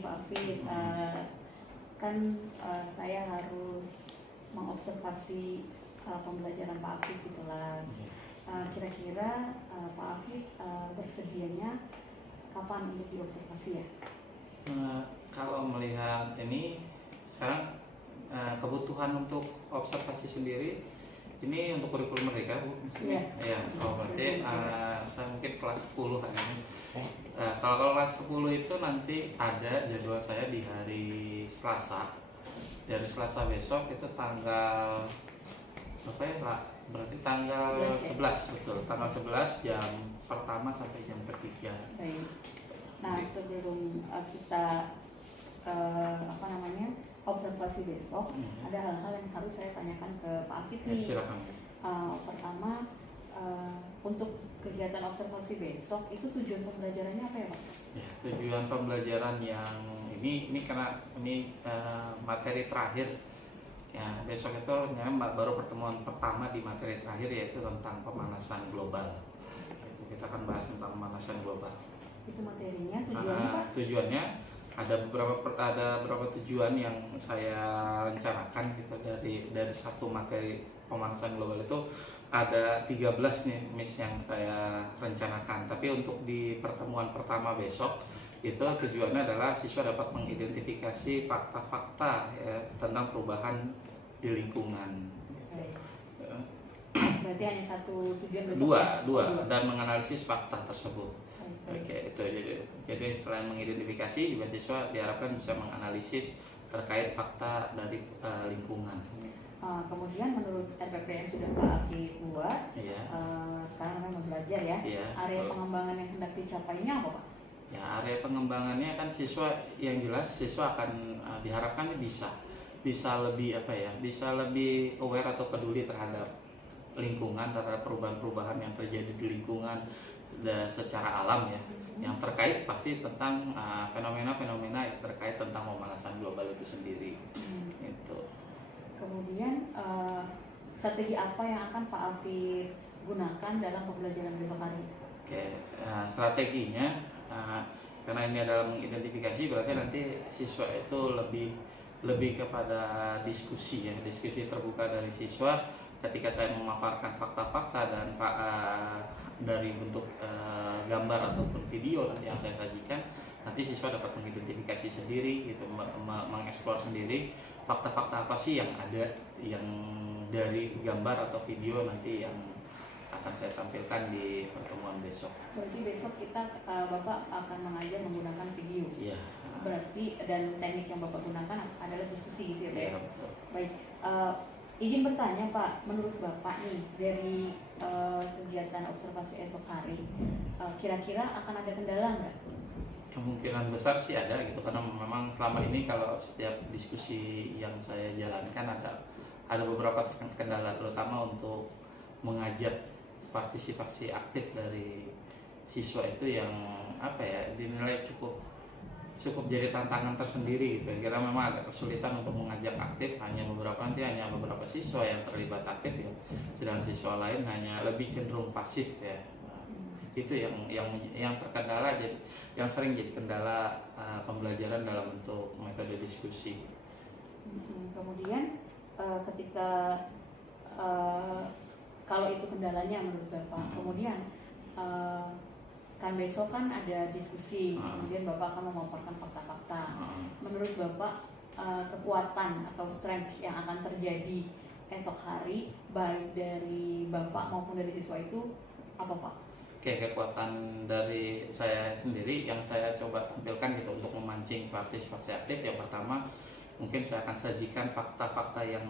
nih Pak Afid, kan saya harus mengobservasi pembelajaran Pak Afid di kelas. Kira-kira Pak Afid bersedianya kapan untuk diobservasi ya? Kalau melihat ini sekarang kebutuhan untuk observasi sendiri ini untuk kurikulum mereka, Bu? Iya. Ya, berarti saya mungkin kelas 10 kan ini. Kalau kelas 10 itu nanti ada jadwal saya di hari Selasa. Dari Selasa besok itu tanggal apa ya Pak? Berarti tanggal 11 betul. Tanggal 11 jam pertama sampai jam ketiga. Baik. Nah, sebelum kita observasi besok, ada hal-hal yang harus saya tanyakan ke Pak Afid nih. Silakan. Pertama, untuk kegiatan observasi besok itu tujuan pembelajarannya apa ya Pak? Ya, tujuan pembelajaran yang ini karena ini materi terakhir ya, besok itu baru pertemuan pertama di materi terakhir, yaitu tentang pemanasan global. Kita akan bahas tentang pemanasan global. Itu materinya, tujuannya Pak? Tujuannya ada beberapa tujuan yang saya rencanakan gitu dari satu materi pemanasan global itu ada 13 nih Miss yang saya rencanakan. Tapi untuk di pertemuan pertama besok itu tujuannya adalah siswa dapat mengidentifikasi fakta-fakta ya, tentang perubahan di lingkungan. Berarti hanya satu tujuan besok? Dua dan menganalisis fakta tersebut. Oke, itu jadi selain mengidentifikasi juga siswa diharapkan bisa menganalisis terkait fakta dari lingkungan. Kemudian menurut RPP yang sudah Pak Afid buat, sekarang memang belajar ya. Area pengembangan yang hendak dicapainya apa Pak? Ya, area pengembangannya kan yang jelas siswa akan diharapkan bisa lebih bisa lebih aware atau peduli terhadap lingkungan, terhadap perubahan-perubahan yang terjadi di lingkungan secara alam ya, yang terkait pasti tentang fenomena-fenomena yang terkait tentang pemanasan global itu sendiri. Itu. Kemudian strategi apa yang akan Pak Afid gunakan dalam pembelajaran besok hari? Oke, strateginya karena ini adalah mengidentifikasi, berarti nanti siswa itu lebih kepada diskusi terbuka dari siswa ketika saya memaparkan fakta-fakta dan dari bentuk gambar ataupun video yang saya sajikan, nanti siswa dapat mengidentifikasi sendiri gitu, mengeksplor sendiri fakta-fakta apa sih yang ada yang dari gambar atau video nanti yang akan saya tampilkan di pertemuan besok. Berarti besok kita Bapak akan mengajar menggunakan video. Iya. Berarti dan teknik yang Bapak gunakan adalah diskusi gitu ya Pak? Iya, baik. Izin bertanya Pak, menurut Bapak nih dari kegiatan observasi esok hari, kira-kira akan ada kendala nggak? Kemungkinan besar sih ada gitu, karena memang selama ini kalau setiap diskusi yang saya jalankan ada beberapa kendala, terutama untuk mengajak partisipasi aktif dari siswa itu yang dinilai cukup jadi tantangan tersendiri gitu. Kita memang agak kesulitan untuk mengajak aktif, hanya beberapa siswa yang terlibat aktif ya, sedangkan siswa lain hanya lebih cenderung pasif ya. Itu yang terkendala, yang sering jadi kendala pembelajaran dalam bentuk metode diskusi. Kemudian ketika kalau itu kendalanya menurut Bapak, kemudian kan besok kan ada diskusi, kemudian Bapak akan memaparkan fakta-fakta. Menurut Bapak kekuatan atau strength yang akan terjadi esok hari baik dari Bapak maupun dari siswa itu apa Pak? Oke, kekuatan dari saya sendiri yang saya coba tampilkan gitu untuk memancing partisipasi aktif. Yang pertama, mungkin saya akan sajikan fakta-fakta yang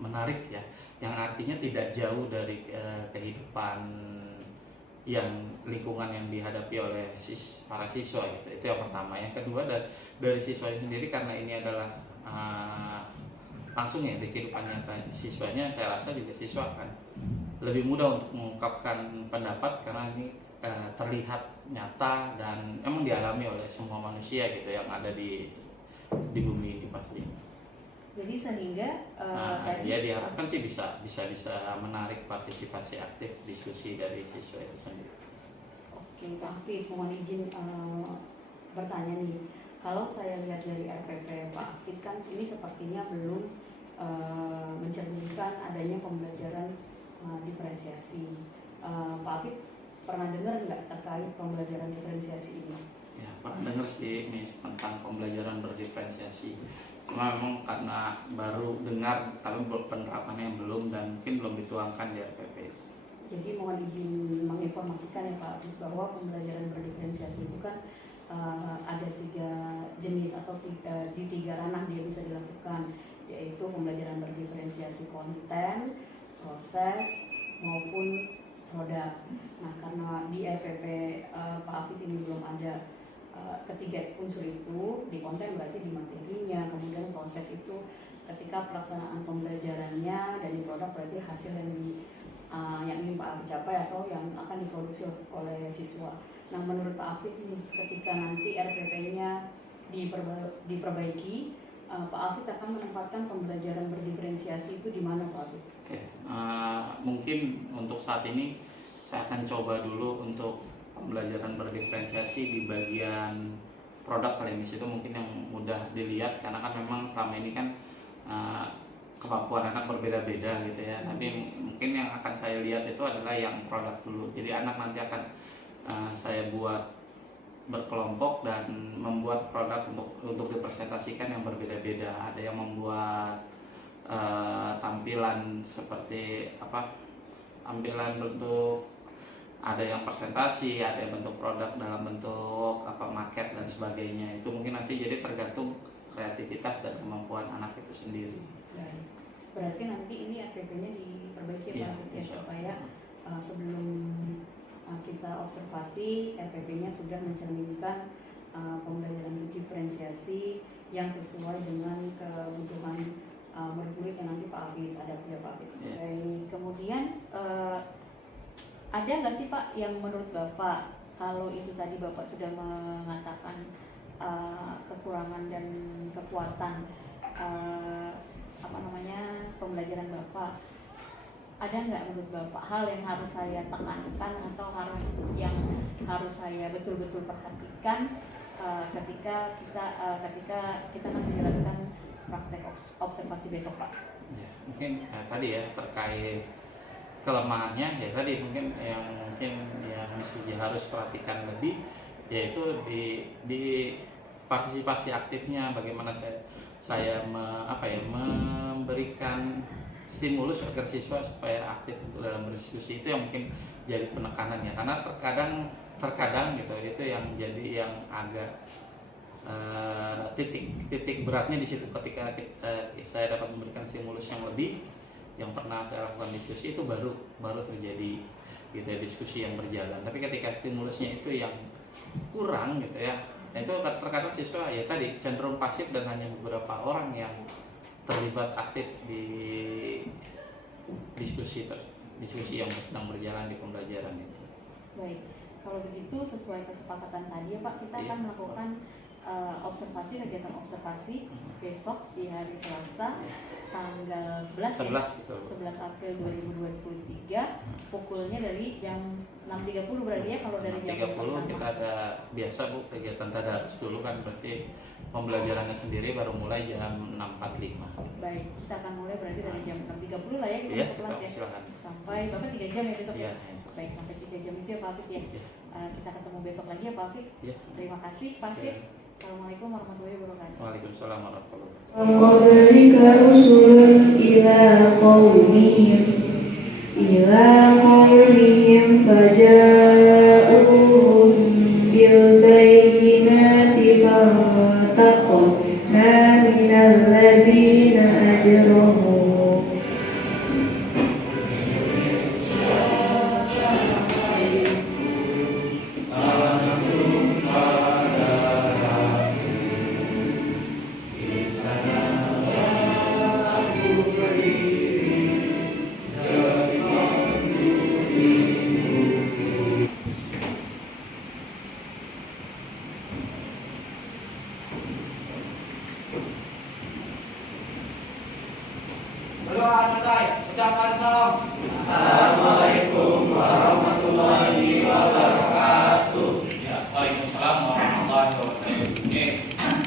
menarik ya, yang artinya tidak jauh dari kehidupan lingkungan yang dihadapi oleh para siswa gitu. Itu yang pertama. Yang kedua, dari siswa sendiri, karena ini adalah langsung ya di kehidupan nyata siswanya, saya rasa juga siswa akan lebih mudah untuk mengungkapkan pendapat karena ini terlihat nyata dan emang dialami oleh semua manusia gitu yang ada di bumi ini pasti. Jadi sehingga ya diharapkan sih bisa menarik partisipasi aktif diskusi dari siswa itu sendiri. Oke, Pak Afid, mohon izin bertanya nih. kalau saya lihat dari RPP Pak Hafid kan ini sepertinya belum mencerminkan adanya pembelajaran diferensiasi. Pak Hafid pernah dengar nggak terkait pembelajaran diferensiasi ini? Ya, pernah dengar sih Miss tentang pembelajaran berdiferensiasi. Cuma memang karena baru dengar tapi penerapannya belum dan mungkin belum dituangkan di RPP. Jadi mohon izin menginformasikan ya Pak Hafid bahwa pembelajaran berdiferensiasi itu kan ada 3 jenis atau di 3 ranah dia bisa dilakukan, yaitu pembelajaran berdiferensiasi konten, proses maupun produk. Nah, karena di RPP Pak Hafid ini belum ada ketiga unsur itu. Di konten berarti di materinya, kemudian proses itu ketika pelaksanaan pembelajarannya, dan di produk berarti hasil yang ingin Pak Hafid capai atau yang akan diproduksi oleh siswa. Nah, menurut Pak Hafid ini ketika nanti RPP-nya diperbaiki, Pak Hafid akan menempatkan pembelajaran berdiferensiasi itu di mana Pak Hafid? Oke, mungkin untuk saat ini saya akan coba dulu untuk pembelajaran berdiferensiasi di bagian produk kali ini. Itu mungkin yang mudah dilihat karena kan memang selama ini kan kemampuan anak berbeda-beda gitu ya. Tapi mungkin yang akan saya lihat itu adalah yang produk dulu. Jadi anak nanti akan saya buat berkelompok dan membuat produk untuk dipresentasikan yang berbeda-beda. Ada yang membuat tampilan seperti tampilan bentuk, ada yang presentasi, ada yang bentuk produk dalam bentuk market dan sebagainya. Itu mungkin nanti jadi tergantung kreativitas dan kemampuan anak itu sendiri. Berarti nanti ini RPP-nya diperbaiki ya Pak ya, supaya sebelum kita observasi RPP-nya sudah mencerminkan pembelajaran diferensiasi yang sesuai dengan kebutuhan murid-murid yang nanti Pak Hafid ada ya Pak Hafid. Baik, kemudian ada nggak sih Pak yang menurut Bapak, kalau itu tadi Bapak sudah mengatakan kekurangan dan kekuatan pembelajaran Bapak, ada nggak menurut Bapak hal yang harus saya tekankan atau hal yang harus saya betul-betul perhatikan ketika kita akan menjalankan praktek observasi besok Pak? Ya, mungkin tadi ya terkait kelemahannya ya tadi mungkin yang harus perhatikan lebih, yaitu di partisipasi aktifnya, bagaimana saya memberikan stimulus agar siswa supaya aktif dalam berdiskusi. Itu yang mungkin jadi penekanannya, karena terkadang gitu itu yang jadi yang agak titik beratnya di situ ketika saya dapat memberikan stimulus yang lebih. Yang pernah saya lakukan diskusi itu baru terjadi gitu ya, diskusi yang berjalan. Tapi ketika stimulusnya itu yang kurang gitu ya, nah itu terkadang siswa ya tadi cenderung pasif dan hanya beberapa orang yang terlibat aktif di diskusi yang sedang berjalan di pembelajaran itu. Baik, kalau begitu sesuai kesepakatan tadi ya Pak, kita akan melakukan kegiatan observasi besok di hari Selasa tanggal 11 April 2023, pukulnya dari jam 6.30 berarti ya, kalau dari jam 6.30 kita ada biasa Bu kegiatan tadarus dulu kan, berarti pembelajarannya sendiri baru mulai jam 6.45. Baik, kita akan mulai berarti dari jam 6.30 lah ya kita masuk kelas ya. Silakan. Sampai Bapak 3 jam ya besok ya? Ya. Baik, sampai 3 jam itu ya Pak Hafid ya. Kita ketemu besok lagi ya Pak Hafid. Ya. Terima kasih Pak Hafid. Assalamualaikum warahmatullahi wabarakatuh. Waalaikumsalam warahmatullahi wabarakatuh. Qablika rusulun ila qawmihim faja'uhum bil bayyinati fantaqamna minal ladzina ajramu. Berdoa selesai, ucapkan salam. Assalamualaikum warahmatullahi wabarakatuh. Ya, waalaikumsalam warahmatullahi wabarakatuh.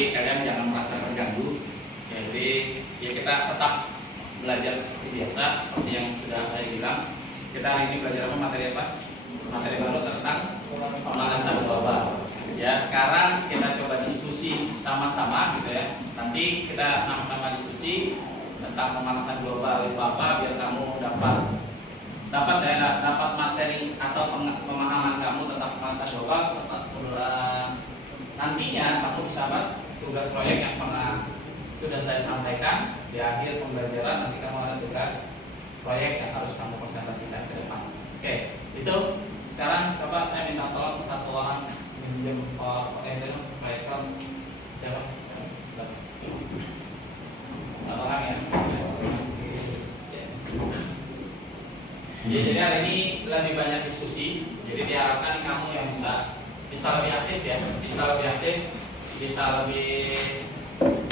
Jadi kalian jangan merasa terganggu. Ya, jadi ya kita tetap belajar seperti biasa, seperti yang sudah saya bilang. Kita hari ini belajar materi apa? Materi baru tentang pemanasan global. Ya, sekarang kita coba diskusi sama-sama gitu ya. Nanti kita sama-sama diskusi tentang pemanasan global itu apa, biar kamu dapat materi atau pemahaman kamu tentang pemanasan global. Nantinya kamu bisa buat tugas proyek yang pernah sudah saya sampaikan di akhir pembelajaran. Nanti kamu ada tugas proyek yang harus kamu presentasikan ke depan. Oke, itu sekarang coba saya minta tolong satu orang minjem PowerPoint siapa? Satu orang ya. Ya, jadi hari ini lebih banyak diskusi. Jadi diharapkan kamu yang bisa lebih aktif ya, bisa lebih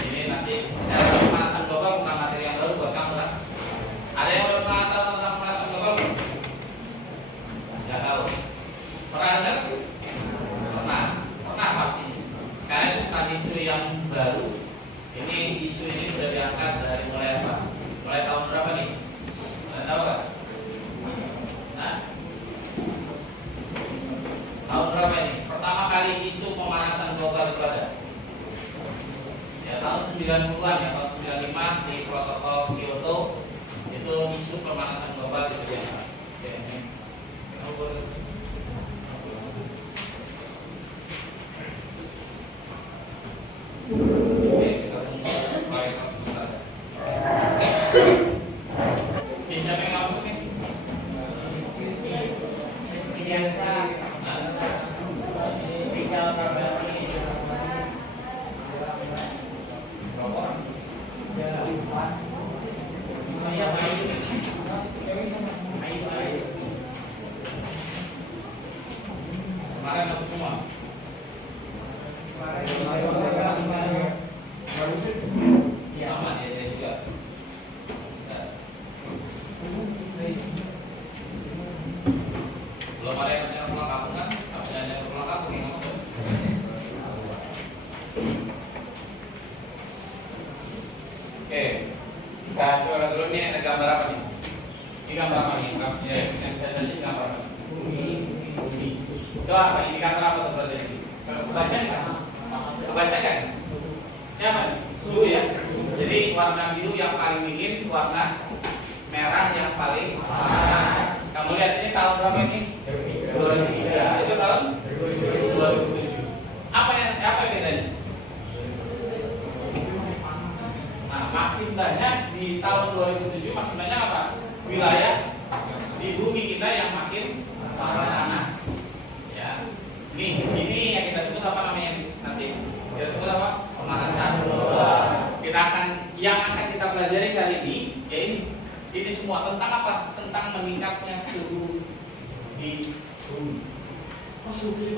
ini nanti saya pemanasan global bukan materi yang baru buat kamu kan? Ada yang udah pernah tahu tentang pemanasan global? Nggak tahu. Pernah dengar? Pernah pasti. Karena itu bukan isu yang baru. Isu ini sudah diangkat dari mulai apa? Mulai tahun berapa nih? Nggak tahu kan? Nah, tahun berapa ini? Pertama kali isu pemanasan global itu ada. Ya, tahun 90-an ya, tahun 95 di protokol Kyoto itu isu pemanasan global itu diangkat. Oke, ini.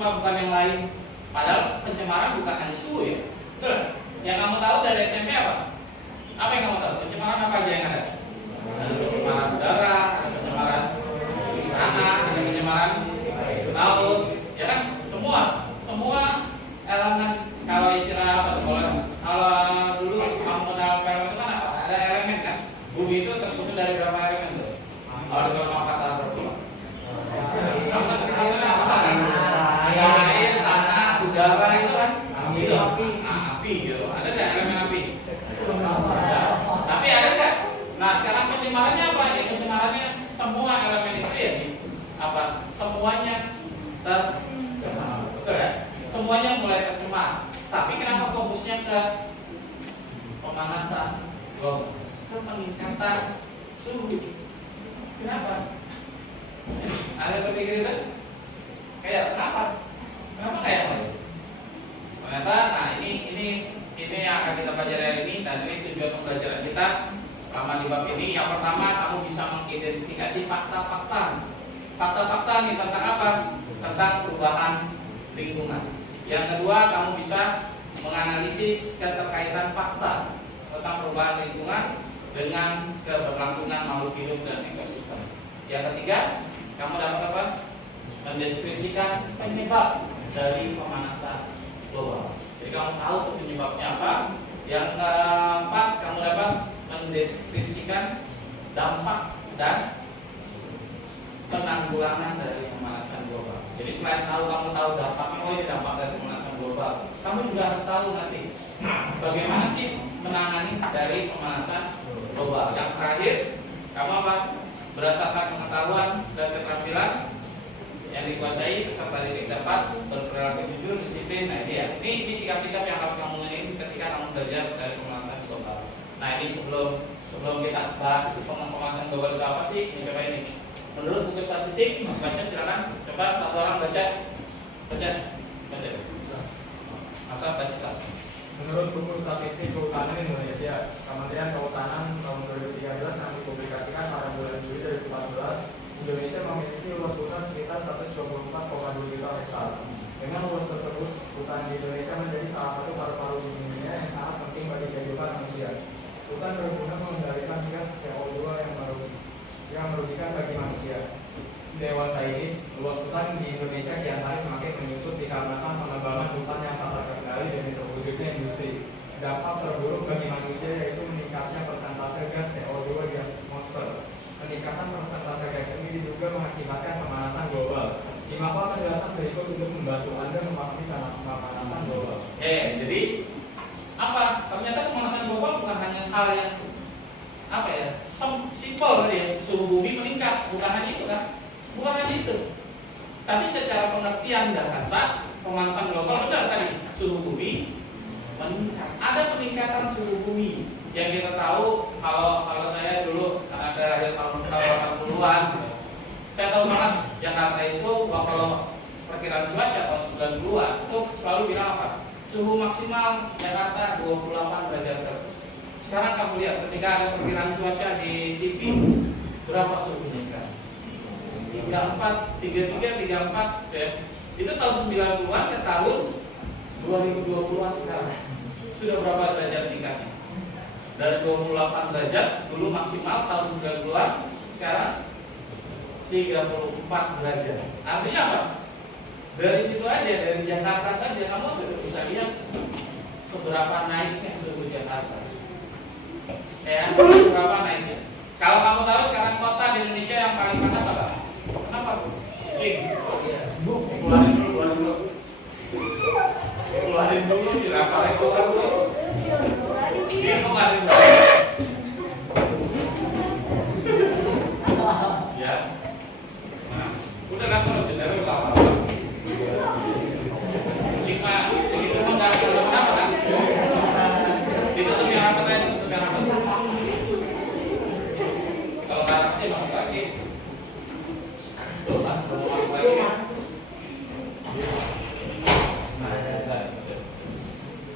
Bukan yang lain. Padahal pencemaran bukan hanya suhu ya. Betul. Yang kamu tahu dari SMP apa? Apa yang kamu tahu? Pencemaran apa aja yang ada? Ada pencemaran udara, ada pencemaran tanah, ada pencemaran laut, ya kan? Semua elemen. Kalau istilah apa tuh? Kalau dulu kamu kenal film itu kan apa? Ada elemen kan? Bumi itu tersusun dari berapa elemen tuh? Kalau di dalam kata berapa? Air, tanah, udara itu kan api gitu. Ada nggak elemen api? Tapi ada nggak? Nah sekarang pencemarannya apa? Ya pencemarannya semua elemen itu ya apa? Semuanya tercemar, betul ya? Semuanya mulai tercemar. Tapi kenapa fokusnya ke pemanasan global? Ke peningkatan suhu. Kenapa? Ada berpikir itu? Kayak kenapa? Kenapa kayak mas? Ternyata, nah ini yang akan kita pelajari hari ini dan ini tujuan pembelajaran kita selama di bab ini. Yang pertama, kamu bisa mengidentifikasi fakta-fakta. Fakta-fakta nih tentang apa? Tentang perubahan lingkungan. Yang kedua, kamu bisa menganalisis keterkaitan fakta tentang perubahan lingkungan dengan keberlangsungan makhluk hidup dan ekosistem. Yang ketiga, kamu dapat apa? Mendeskripsikan penyebab dari pemanasan global. Jadi kamu tahu penyebabnya apa. Yang keempat, kamu dapat mendeskripsikan dampak dan penanggulangan dari pemanasan global. Jadi selain kamu tahu dampaknya, oh ini dampak dari pemanasan global, kamu juga harus tahu nanti bagaimana sih menangani dari pemanasan global. Yang terakhir, kamu apa? Berdasarkan pengetahuan dan keterampilan yang dikuasai, peserta didik dapat berperilaku jujur, disiplin. Nah ini sikap-sikap yang harus kamu miliki ketika kamu belajar dari pemanasan global. Nah ini sebelum kita bahas itu pemanasan global itu apa sih? Ini coba ini. Menurut buku statistik, baca silakan. Coba satu orang baca. Masa baca. Menurut buku statistik kehutanan Indonesia, Kementerian Kehutanan tahun 2013 yang dipublikasikan pada bulan Juli 2014, Indonesia memiliki luas hutan sekitar 124,2 juta hektar. Dengan luas tersebut, hutan di Indonesia menjadi salah satu paru-paru di dunia yang sangat penting bagi kehidupan manusia. Hutan berguna mengendalikan gas CO2 yang merugikan bagi manusia. Dewasa ini, luas hutan di Indonesia kian hari semakin menyusut dikarenakan pengembangan hutan yang tak terkendali dan terwujudnya industri. Dampak terburuk bagi manusia yaitu meningkatnya persentase gas CO2 di atmosfer. Peningkatan persentase gas ini diduga mengakibatkan pemanasan global. Simaklah penjelasan berikut untuk membantu Anda memahami pemanasan global. Jadi apa? Ternyata pemanasan global bukan hanya hal yang simpel tadi ya, suhu bumi meningkat, bukan hanya itu kan? Bukan hanya itu. Tapi secara pengertian dasar pemanasan global benar tadi, suhu bumi meningkat. Ada peningkatan suhu bumi yang kita tahu. Kalau saya dulu, karena saya lahir tahun 80-an, saya tahu banget Jakarta itu kalau perkiraan cuaca tahun 90-an itu selalu bilang apa? Suhu maksimal Jakarta 28 derajat Celcius. Sekarang kamu lihat ketika ada perkiraan cuaca di TV, berapa suhunya sekarang? 33, 34 ya. Itu tahun 90-an ke tahun 2020-an sekarang. Sudah berapa derajat tingkatnya? Dari 28 derajat dulu maksimal tahun 90-an, sekarang 34 derajat. Artinya apa? Dari situ aja, dari Jakarta saja kamu sudah bisa lihat seberapa naiknya suhu Jakarta. Ya, berapa naiknya? Kalau kamu tahu sekarang kota di Indonesia yang paling panas apa? Kenapa? Cing. Keluarin dulu. Keluarin dulu, dirapa keluar dulu. Dia keluarin dulu. Ya. Udah kan kalau benar apa? Cing mah segitu mah enggak kenapa kan? Itu tuh yang apa tadi? Itu yang apa? Kalau karangnya masuk lagi. Tuh kan, masuk lagi.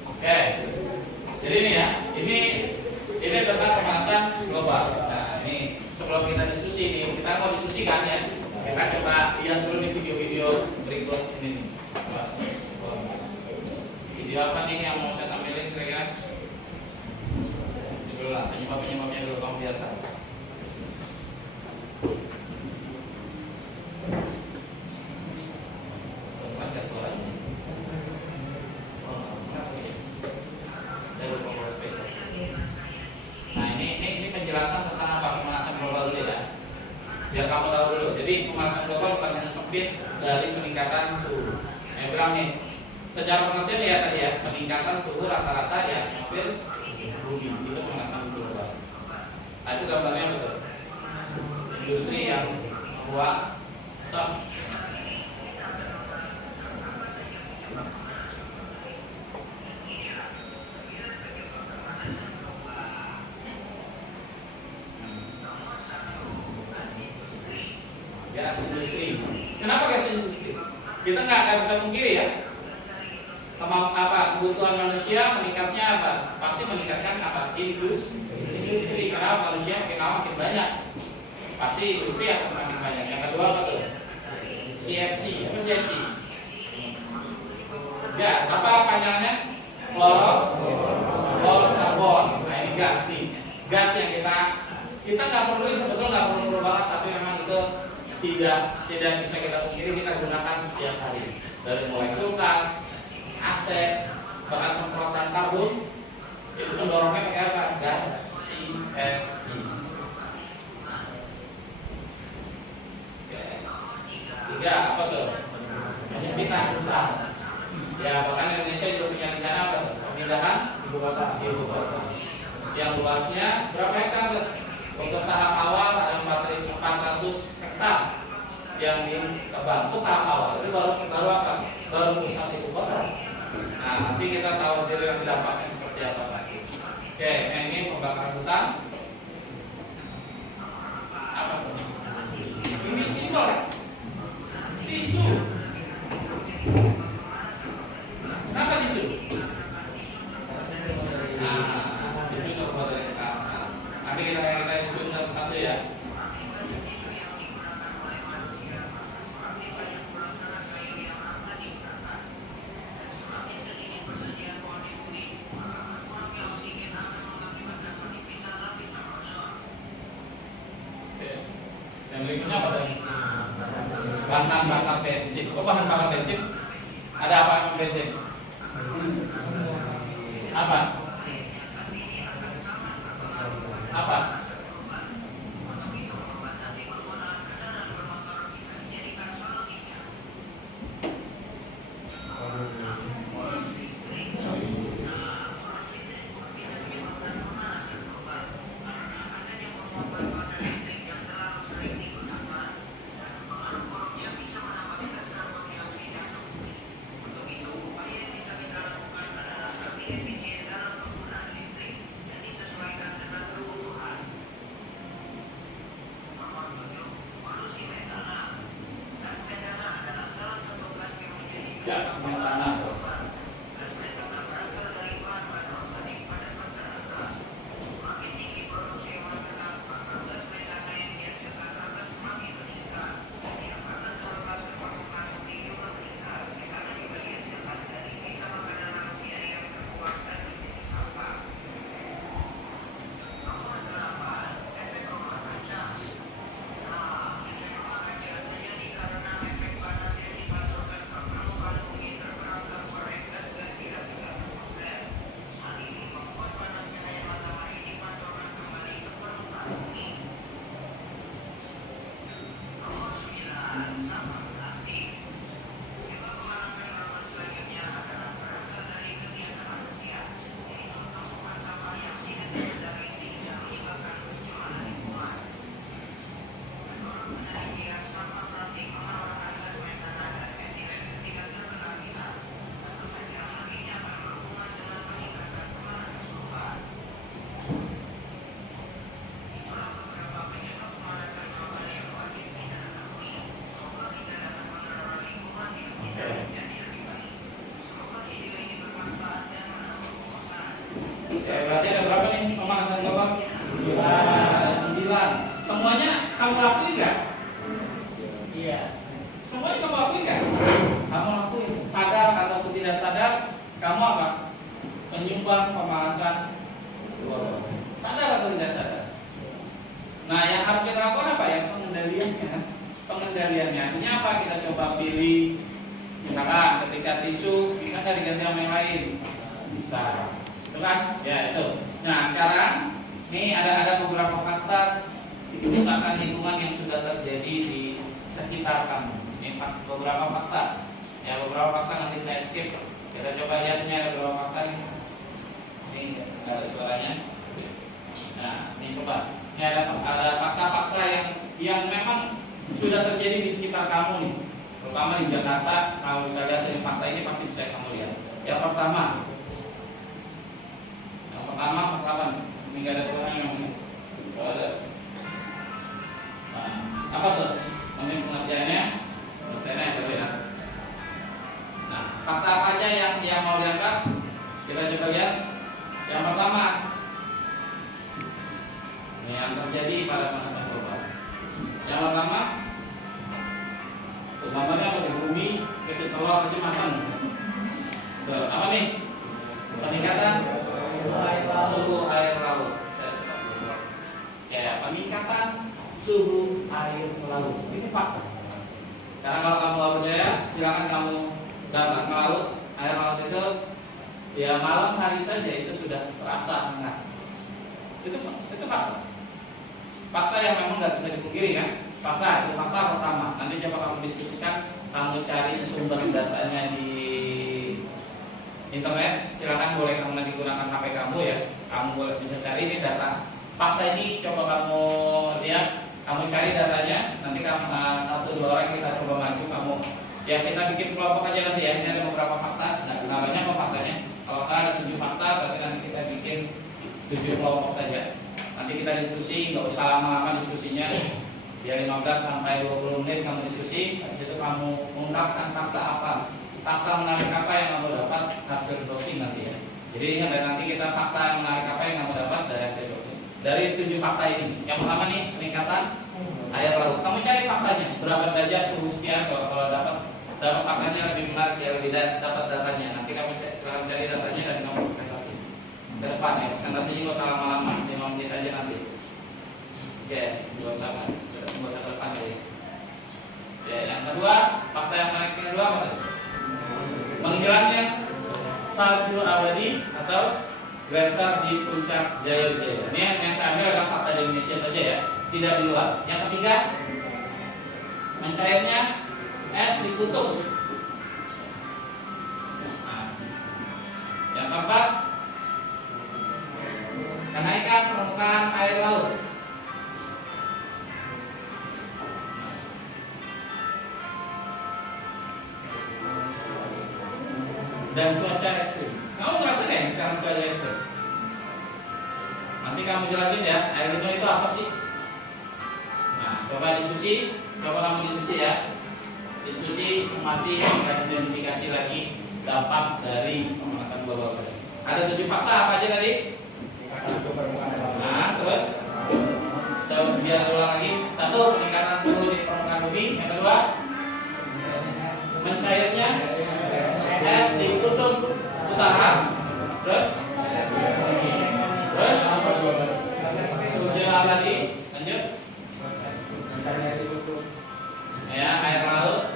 Oke. Jadi ini ya, ini tentang pemanasan global. Nah, ini sebelum kita diskusi, kita mau diskusikan ya. Kita coba lihat dulu nih video-video berikut ini. Video apa nih yang mau saya tampilin kira-kira? Dulu lah, penyebab-penyebabnya dulu kamu lihat kan. Nah ini penjelasan tentang apa pemanasan global dulu ya. Biar kamu tahu dulu. Jadi pemanasan global bukan hanya sempit dari peningkatan suhu. Yang bilang nih, secara pengertian ya tadi ya, peningkatan suhu rata-rata ya hampir bumi itu pemanasan global. Nah itu gambarnya betul. Industri yang membuat gas industri. Kenapa gas industri? Kita nggak bisa pungkiri ya. Kebutuhan manusia meningkatnya apa? Pasti meningkatkan apa? Industri. Karena manusia makin lama makin banyak. Pasti industri akan makin banyak. Yang kedua apa tuh? CFC. Apa CFC? Gas. Apa panjangnya? Fluorokarbon. Nah ini gas nih. Gas yang kita nggak perlu, sebetulnya nggak perlu banget, tapi memang itu tidak bisa kita pungkiri, kita gunakan setiap hari. Dari mulai kulkas, AC, bahan semprotan karbon itu pendorongnya pakai apa? Gas CFC. Tiga apa tuh? Penyempitan hutan. Ya bahkan Indonesia juga punya rencana apa tuh? Pemindahan ibu kota. Yang luasnya berapa hektar tuh? Untuk tahap awal ada 400 hektar yang ditebang. Itu tahap awal. Itu baru apa? Baru pusat ibu kota. Nah nanti kita tahu diri dampaknya seperti apa lagi. Oke, nah ini pembakaran hutan. Apa tuh? Ini simpel ya? Tisu. Kenapa tisu? Nah, tisu terbuat dari karat. Nanti kita isuin satu-satu ya. Yang berikutnya apa tadi? Bahan bakar bensin. Oh, bahan bakar bensin. Ada apa yang bensin? Apa? Apa? Gas metana. Berarti ada berapa nih pemanasan global? 9. Semuanya kamu lakuin nggak? Iya. Semuanya kamu lakuin nggak? Kamu lakuin. Sadar ataupun tidak sadar, kamu apa? Menyumbang pemanasan global. Sadar atau tidak sadar? Nah, yang harus kita lakukan apa ya? Pengendaliannya. Pengendaliannya. Artinya apa? Kita coba pilih. Misalkan ketika tisu, bisa nggak diganti sama yang lain? Bisa. Itu kan? Ya itu. Nah sekarang nih ada beberapa fakta kerusakan lingkungan yang sudah terjadi di sekitar kamu. Ini beberapa fakta. Ya beberapa fakta nanti saya skip. Kita coba lihat ini ada beberapa fakta nih. Ini ada suaranya. Nah ini coba. Ini ada fakta-fakta yang memang sudah terjadi di sekitar kamu nih. Terutama di Jakarta. Kalau bisa lihat dari fakta ini pasti bisa kamu lihat. Yang pertama, ini nggak ada suaranya namanya. Kalau ada, nah, apa tuh? Ini pengertiannya, ya. Nah, fakta apa aja yang mau diangkat? Kita coba lihat. Yang pertama, ini yang terjadi pada pemanasan global. Yang pertama, umpamanya apa di bumi, kasih telur aja matang. Apa nih? Peningkatan suhu air laut. Ya, peningkatan suhu air laut. Ini fakta. Karena kalau kamu nggak percaya, silakan kamu datang ke laut. Air laut itu ya malam hari saja itu sudah terasa hangat. Itu fakta. Fakta yang memang nggak bisa dipungkiri kan. Fakta itu fakta pertama. Nanti coba kamu diskusikan, kamu cari sumber datanya di internet. Silakan, boleh kamu nanti gunakan HP kamu ya. Kamu boleh bisa cari ini data. Fakta ini coba kamu lihat, kamu cari datanya. Nanti kamu 1-2 orang kita coba maju. Kamu ya kita bikin kelompok aja nanti ya. Ini ada beberapa fakta. Nah, namanya apa faktanya? Kalau ada 7 fakta, berarti nanti kita bikin 7 kelompok saja. Nanti kita diskusi, nggak usah lama-lama diskusinya. Ya 15 sampai 20 menit kamu diskusi. Habis itu kamu mengungkapkan fakta apa, fakta menarik apa yang kamu dapat hasil browsing nanti ya. Jadi ingat ya, nanti kita fakta yang menarik apa yang kamu dapat dari hasil browsing. Dari 7 fakta ini, yang pertama nih peningkatan air laut. Kamu cari faktanya, berapa derajat suhu sekian. Kalau dapat faktanya lebih menarik ya, lebih dapat datanya. Nanti kamu silahkan cari datanya dan kamu presentasi ke depan ya. Presentasinya nggak usah lama-lama, 5 menit aja nanti. Ya, nggak usah ke depan ya. Ya, yang kedua, fakta yang menarik yang kedua apa tadi? Menghilangnya salju abadi atau glacier di puncak Jaya-Wijaya. Ini yang saya ambil adalah fakta di Indonesia saja ya, tidak di luar. Yang ketiga, mencairnya es di kutub. Nah, yang keempat, kenaikan permukaan air laut. Dan cuaca ekstrim. Kamu merasa nggak yang sekarang cuaca ekstrim? Nanti kamu jelasin ya, air minum itu apa sih? Nah, coba diskusi, coba kamu diskusi ya. Diskusi mati dan identifikasi lagi dampak dari pemanasan global. Ada 7 fakta apa aja tadi? Nah, terus biar ulang lagi. 1, peningkatan suhu di permukaan bumi. Yang kedua, mencairnya es di kutub utara. Terus udah tadi lanjut ya, air laut,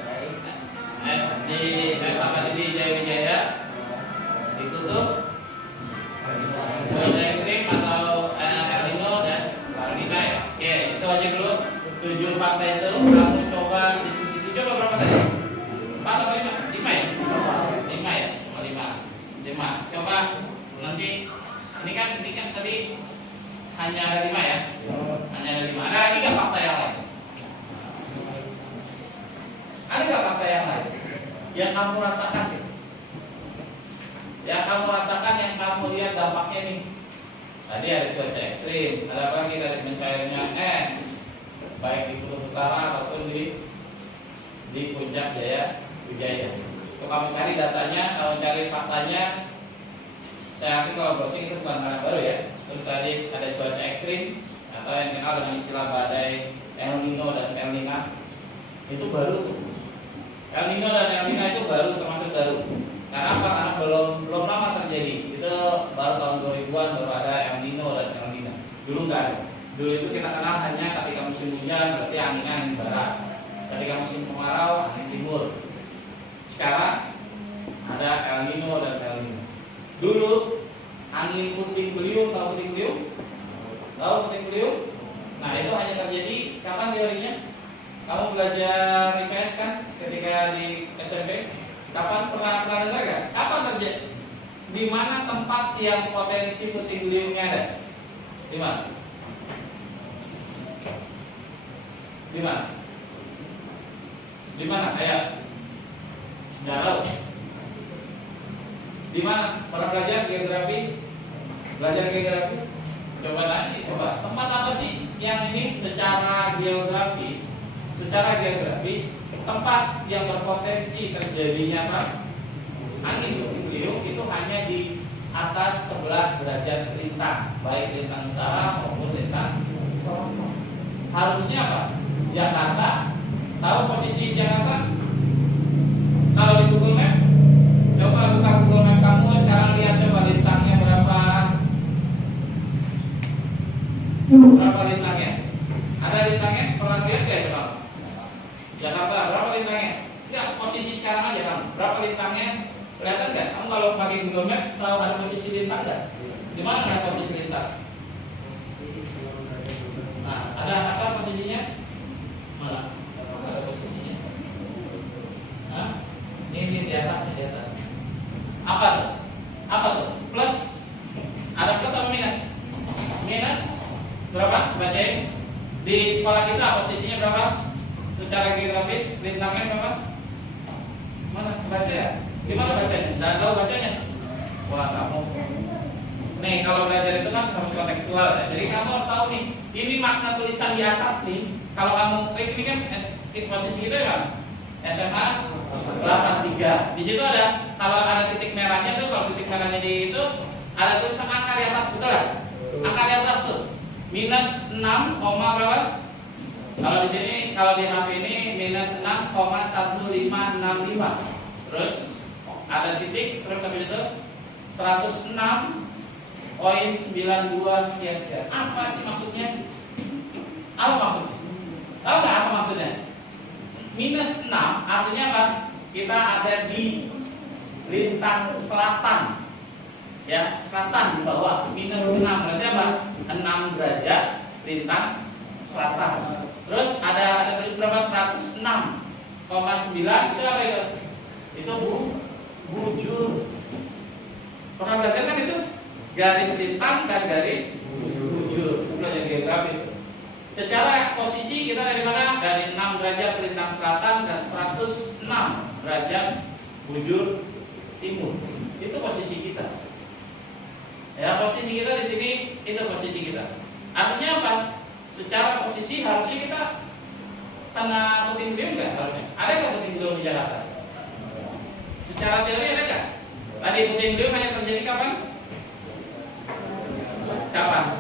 es apa di Jaya-Wijaya ditutup, cuaca ekstrim atau El Nino dan La Nina ya. Oke, itu aja dulu 7 fakta itu. Kamu coba diskusi. 7 apa berapa tadi? 4 atau 5? 5 ya? 5 ya? 5. Coba nanti ini kan tadi hanya ada 5 ya? Hanya ada 5. Ada lagi nggak fakta yang lain? Ada nggak fakta yang lain yang kamu rasakan gitu? Yang kamu rasakan, yang kamu lihat dampaknya nih. Tadi ada cuaca ekstrim, ada apa lagi tadi? Mencairnya es, baik di kutub utara ataupun di puncak Jaya-Wijaya. Kalau kamu cari datanya, kamu cari faktanya. Saya yakin kalau browsing itu bukan hal baru ya. Terus tadi ada cuaca ekstrim atau yang dikenal dengan istilah badai El Nino dan El Nina. Itu baru tuh. El Nino dan El Nina itu baru, termasuk baru. Karena apa? Karena belum lama terjadi. Itu baru tahun 2000-an baru ada El Nino dan El Nina. Dulu nggak ada. Dulu itu kita kenal hanya ketika musim hujan berarti anginnya angin barat. Ketika musim kemarau angin timur. Sekarang ada El Nino dan El Nino. Dulu angin puting beliung, tahu puting beliung? Tahu puting beliung? Nah, itu hanya terjadi kapan teorinya? Kamu belajar IPS kan ketika di SMP? Kapan pernah dengar kan? Kapan terjadi? Di mana tempat yang potensi puting beliungnya ada? Di mana? Di mana? Di mana? Kayak nggak tahu. Di mana? Pernah belajar geografi? Belajar geografi? Coba tanya, coba. Tempat apa sih yang ini secara geografis? Secara geografis, tempat yang berpotensi terjadinya apa? Angin puting beliung itu hanya di atas 11 derajat lintang, baik lintang utara maupun lintang selatan. Harusnya apa? Jakarta. Tahu posisi Jakarta? Kalau di Google Map, coba buka Google Map kamu, sekarang lihat coba lintangnya berapa? Berapa lintangnya? Ada lintangnya? Pernah lihat ya coba? Jakarta berapa lintangnya? Enggak, posisi sekarang aja kamu. Berapa lintangnya? Kelihatan nggak? Kamu kalau pakai Google Map tahu ada posisi lintang nggak? Di mana ada posisi lintang? Nah, ada apa posisinya? Mana? Ada posisinya? Hah? Ini di atas, di atas. Apa tuh? Apa tuh? Plus. Ada plus apa minus? Minus berapa? Bacain. Di sekolah kita posisinya berapa? Secara geografis lintangnya berapa? Mana? Baca ya? Gimana bacanya? Tidak tahu bacanya? Wah, kamu. Nih, kalau belajar itu kan harus kontekstual ya. Jadi kamu harus tahu nih, ini makna tulisan di atas nih. Kalau kamu klik ini kan posisi kita ya, SMA 83. Di situ ada, kalau ada titik merahnya tuh, kalau titik merahnya di itu ada tulisan angka di atas, betul ya? Angka di atas tuh minus 6, berapa? Kalau di sini, kalau di HP ini minus 6,1565. Terus ada titik, terus habis itu 106,92 sekian. Apa sih maksudnya? Apa maksudnya? Tahu nggak apa maksudnya? Minus 6 artinya apa? Kita ada di lintang selatan. Ya, selatan di bawah. Minus 6 berarti apa? 6 derajat lintang selatan. Terus ada tulis berapa? 106,9 itu apa itu? Itu bujur. Pernah belajar kan itu? Garis lintang dan garis bujur. Belajar geografi itu. Secara posisi kita dari mana? Dari 6 derajat lintang selatan dan 106 derajat bujur timur. Itu posisi kita. Ya, posisi kita di sini itu posisi kita. Artinya apa? Secara posisi harusnya kita kena puting beliung nggak harusnya? Ada nggak puting beliung di Jakarta? Secara teori ada nggak? Tadi puting beliung hanya terjadi kapan? Kapan?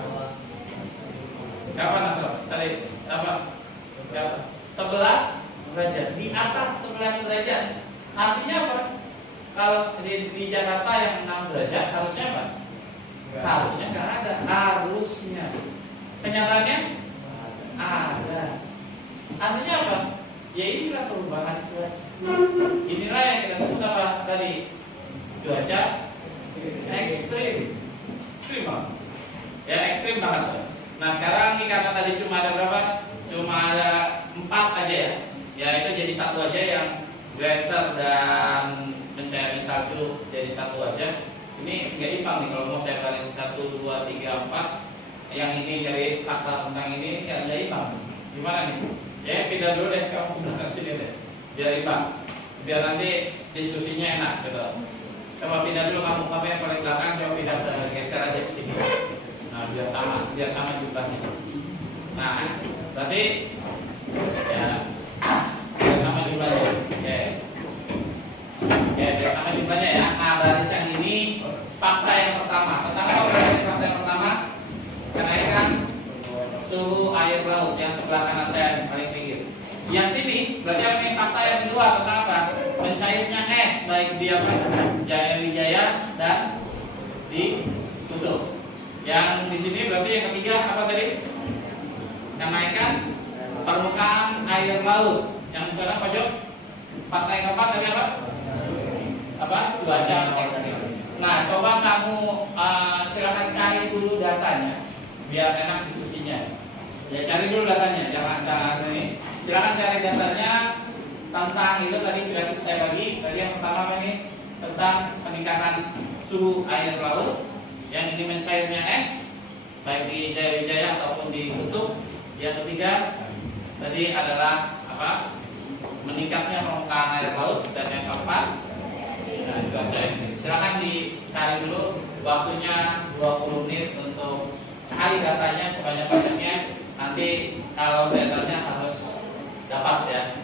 Kapan atau tadi apa? 11 derajat. Di atas 11 derajat. Artinya apa? Kalau di Jakarta yang 6 derajat harusnya apa? Harusnya nggak ada. Harusnya. Kenyataannya ada. Artinya apa? Ya inilah perubahan cuaca. Inilah yang kita sebut apa tadi? Cuaca ekstrim. Ekstrim banget. Ya ekstrim banget. Nah sekarang ini karena tadi cuma ada berapa? Cuma ada 4 aja ya. Ya itu jadi satu aja yang geyser dan mencair salju jadi satu aja. Ini nggak imbang nih kalau mau saya baris 1, 2, 3, 4. Yang ini dari fakta tentang ini nggak imbang. Gimana nih? Ya pindah dulu deh, kamu pindah sini deh. Biar imbang. Biar nanti diskusinya enak gitu. Coba pindah dulu kamu yang paling belakang, coba pindah ke geser aja ke sini. Nah biar sama jumlahnya. Nah berarti ya biar sama jumlahnya. Oke, biar sama jumlahnya ya. Nah baris yang ini fakta yang pertama. Pertama dari fakta yang pertama kenaikan suhu air laut yang sebelah kanan saya paling pinggir. Yang sini berarti apa nih fakta yang kedua tentang apa? Mencairnya es baik di apa? Jaya Wijaya dan di Kutub. Yang di sini berarti yang ketiga apa tadi? Kenaikan permukaan air laut. Yang sana pojok. Fakta yang keempat tadi apa? Apa? Cuaca ekstrim. Nah, coba kamu silakan cari dulu datanya biar enak diskusinya. Ya cari dulu datanya, jangan ini. Silakan cari datanya tentang itu tadi sudah saya bagi. Tadi yang pertama apa ini? Tentang peningkatan suhu air laut. Yang ini mencairnya es, baik di Jaya Wijaya ataupun di Kutub. Yang ketiga tadi adalah apa? Meningkatnya permukaan air laut. Dan yang keempat, nah cuaca. Silakan dicari dulu. Waktunya 20 menit untuk cari datanya sebanyak-banyaknya. Nanti kalau saya tanya harus dapat ya,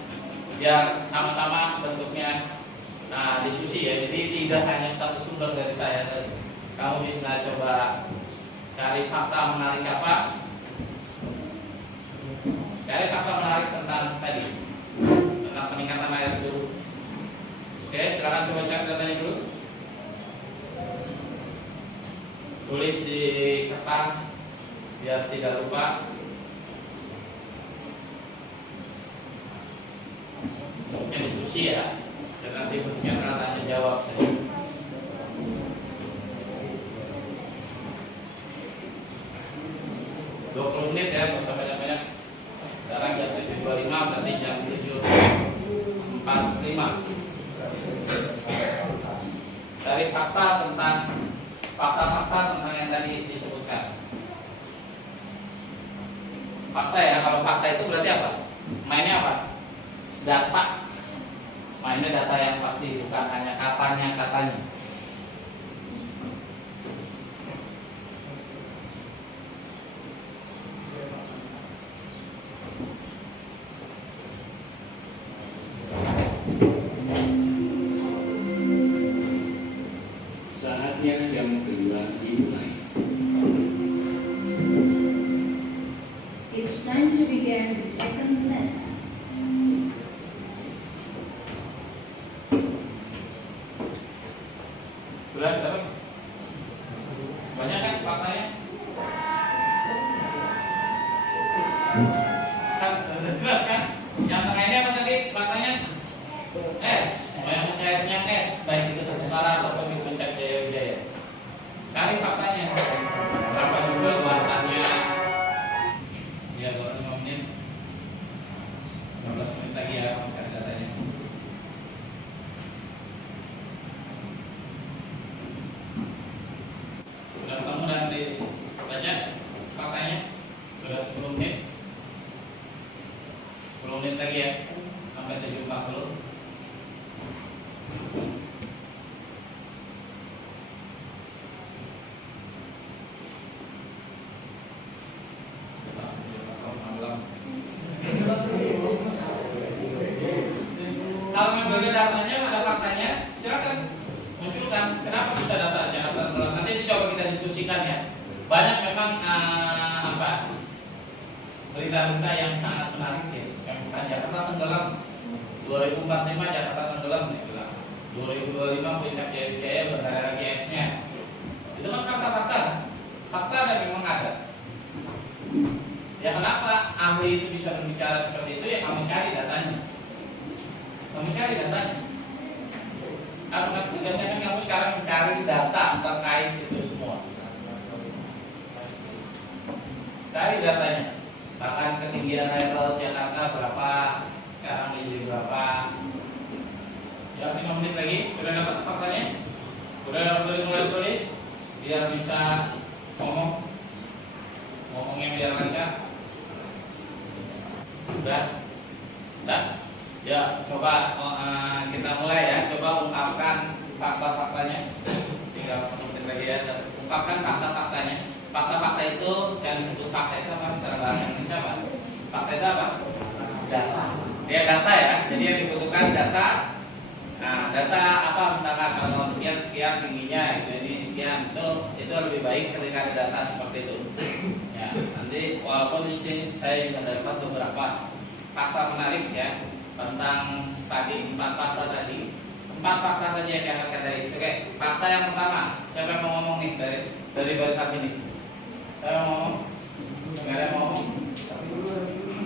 biar sama-sama bentuknya diskusi ya. Jadi tidak hanya satu sumber dari saya tadi. Kamu bisa coba cari fakta menarik apa? Cari fakta menarik tentang tadi, tentang peningkatan air suhu. Oke, silakan coba cari datanya dulu. Tulis di kertas biar tidak lupa. Mungkin diskusi ya, dan nanti bentuknya tanya jawab saja. ya, nggak usah banyak-banyak. Sekarang jam 7.25, berarti jam 7.45. Dari fakta tentang yang tadi disebutkan. Fakta ya, kalau fakta itu berarti apa? Mainnya apa? Data. Mainnya data yang pasti, bukan hanya katanya. Saatnya jam kedua dimulai. It's time to begin the second lesson. Sudah dapat? Banyak kan faktanya? Kan udah jelas kan? Yang tengah ini apa tadi faktanya? S. Yang cairnya S, baik itu terutara ataupun di puncak Jaya-Wijaya. Cari faktanya. Berapa juga luasannya? Ya, 5 menit. 15 menit lagi ya, cari datanya. Sudah ketemu dan dibaca faktanya? Sudah 10 menit. 10 menit lagi ya, sampai 7.40. Kalau memang ada datanya, ada faktanya, silakan munculkan. Kenapa bisa datanya? Nanti itu coba kita diskusikan ya. Banyak memang berita-berita yang sangat menarik ya. Yang bukan Jakarta tenggelam 2045 Jakarta tenggelam dibilang. 2025 puncak Jaya-Wijaya berada lagi esnya. Itu kan fakta-fakta. Fakta dan memang ada. Ya kenapa ahli itu bisa berbicara seperti itu? Ya kami cari datanya. Karena tugasnya kan kamu sekarang mencari data terkait itu semua. Cari datanya. Bahkan ketinggian air laut Jakarta berapa, sekarang menjadi berapa. Ya 5 menit lagi, sudah dapat faktanya? Sudah dapat mulai tulis biar bisa ngomongnya biar lancar. Sudah? Ya, coba kita mulai ya. Coba ungkapkan fakta-faktanya. Tinggal 1 menit lagi ya. Ungkapkan fakta-faktanya. Fakta-fakta itu yang disebut fakta itu apa? Secara bahasa Indonesia apa? Fakta itu apa? Data. Ya data ya. Jadi yang dibutuhkan data. Nah, data apa? Misalkan kalau sekian tingginya, ini sekian itu lebih baik ketika ada data seperti itu. Ya, nanti walaupun di sini saya juga dapat beberapa fakta menarik ya tentang tadi 4 fakta tadi. 4 fakta saja yang diangkat dari itu. Oke, fakta yang pertama. Siapa yang mau ngomong nih dari barisan ini? Saya mau ngomong. Nggak ada yang mau ngomong.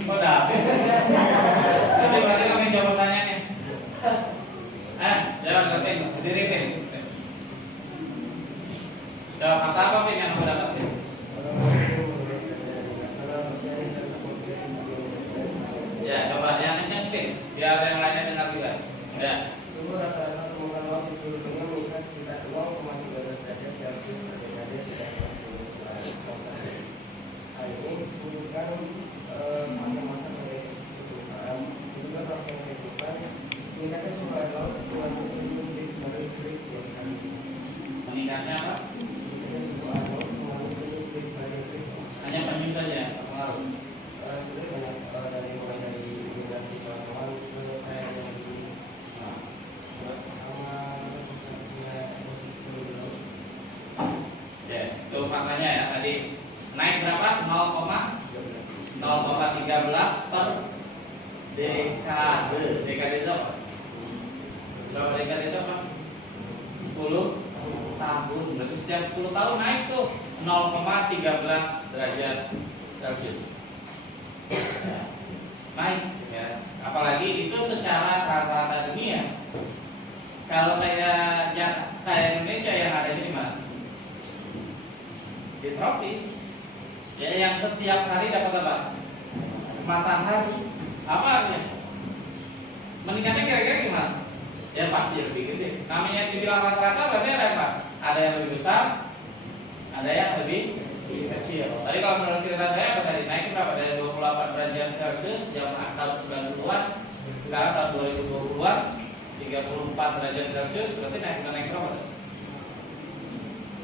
Oh, dah. Jadi berarti kami jawab pertanyaannya. Jawab berarti berdiri Pin. Jawab fakta apa Pin yang kamu dapat Pin? Ya, coba yang kencang Pin, biar yang lainnya dengar juga. Ya. Suhu rata-rata permukaan laut di seluruh dunia meningkat sekitar 0,13 derajat Celcius per dekade sejak tahun 1900. Hal ini menunjukkan masa-masa pertumbuhan. Juga faktor kehidupan meningkatnya suhu air laut 27 detik baru detik tiap hari. Meningkatnya apa? Meningkatnya suhu air laut 27 detik baru detik. Hanya penyu saja pengaruh. Sebenarnya banyak dari mulai dari generasi kawan-kawan ke kayak yang di Ya, itu faktanya ya tadi naik berapa? 0,13 per dekade. Dekade itu apa? Berapa dekade itu apa? 10 tahun. Berarti setiap 10 tahun naik tuh 0,13 derajat Celcius. Ya, naik ya. Apalagi itu secara rata-rata dunia. Kalau kayak Indonesia yang ada di mana? Di tropis. Ya, yang setiap hari dapat apa? Matahari. Apa artinya? Meningkatnya kira-kira gimana? Ya pasti lebih gede. Namanya dibilang rata-rata berarti ada apa? Ada yang lebih besar, ada yang lebih kecil. Tadi kalau menurut cerita saya apa tadi? Naik berapa? Dari 28 derajat Celcius jam tahun 90-an, sekarang tahun 2020-an 34 derajat Celcius, berarti naik berapa?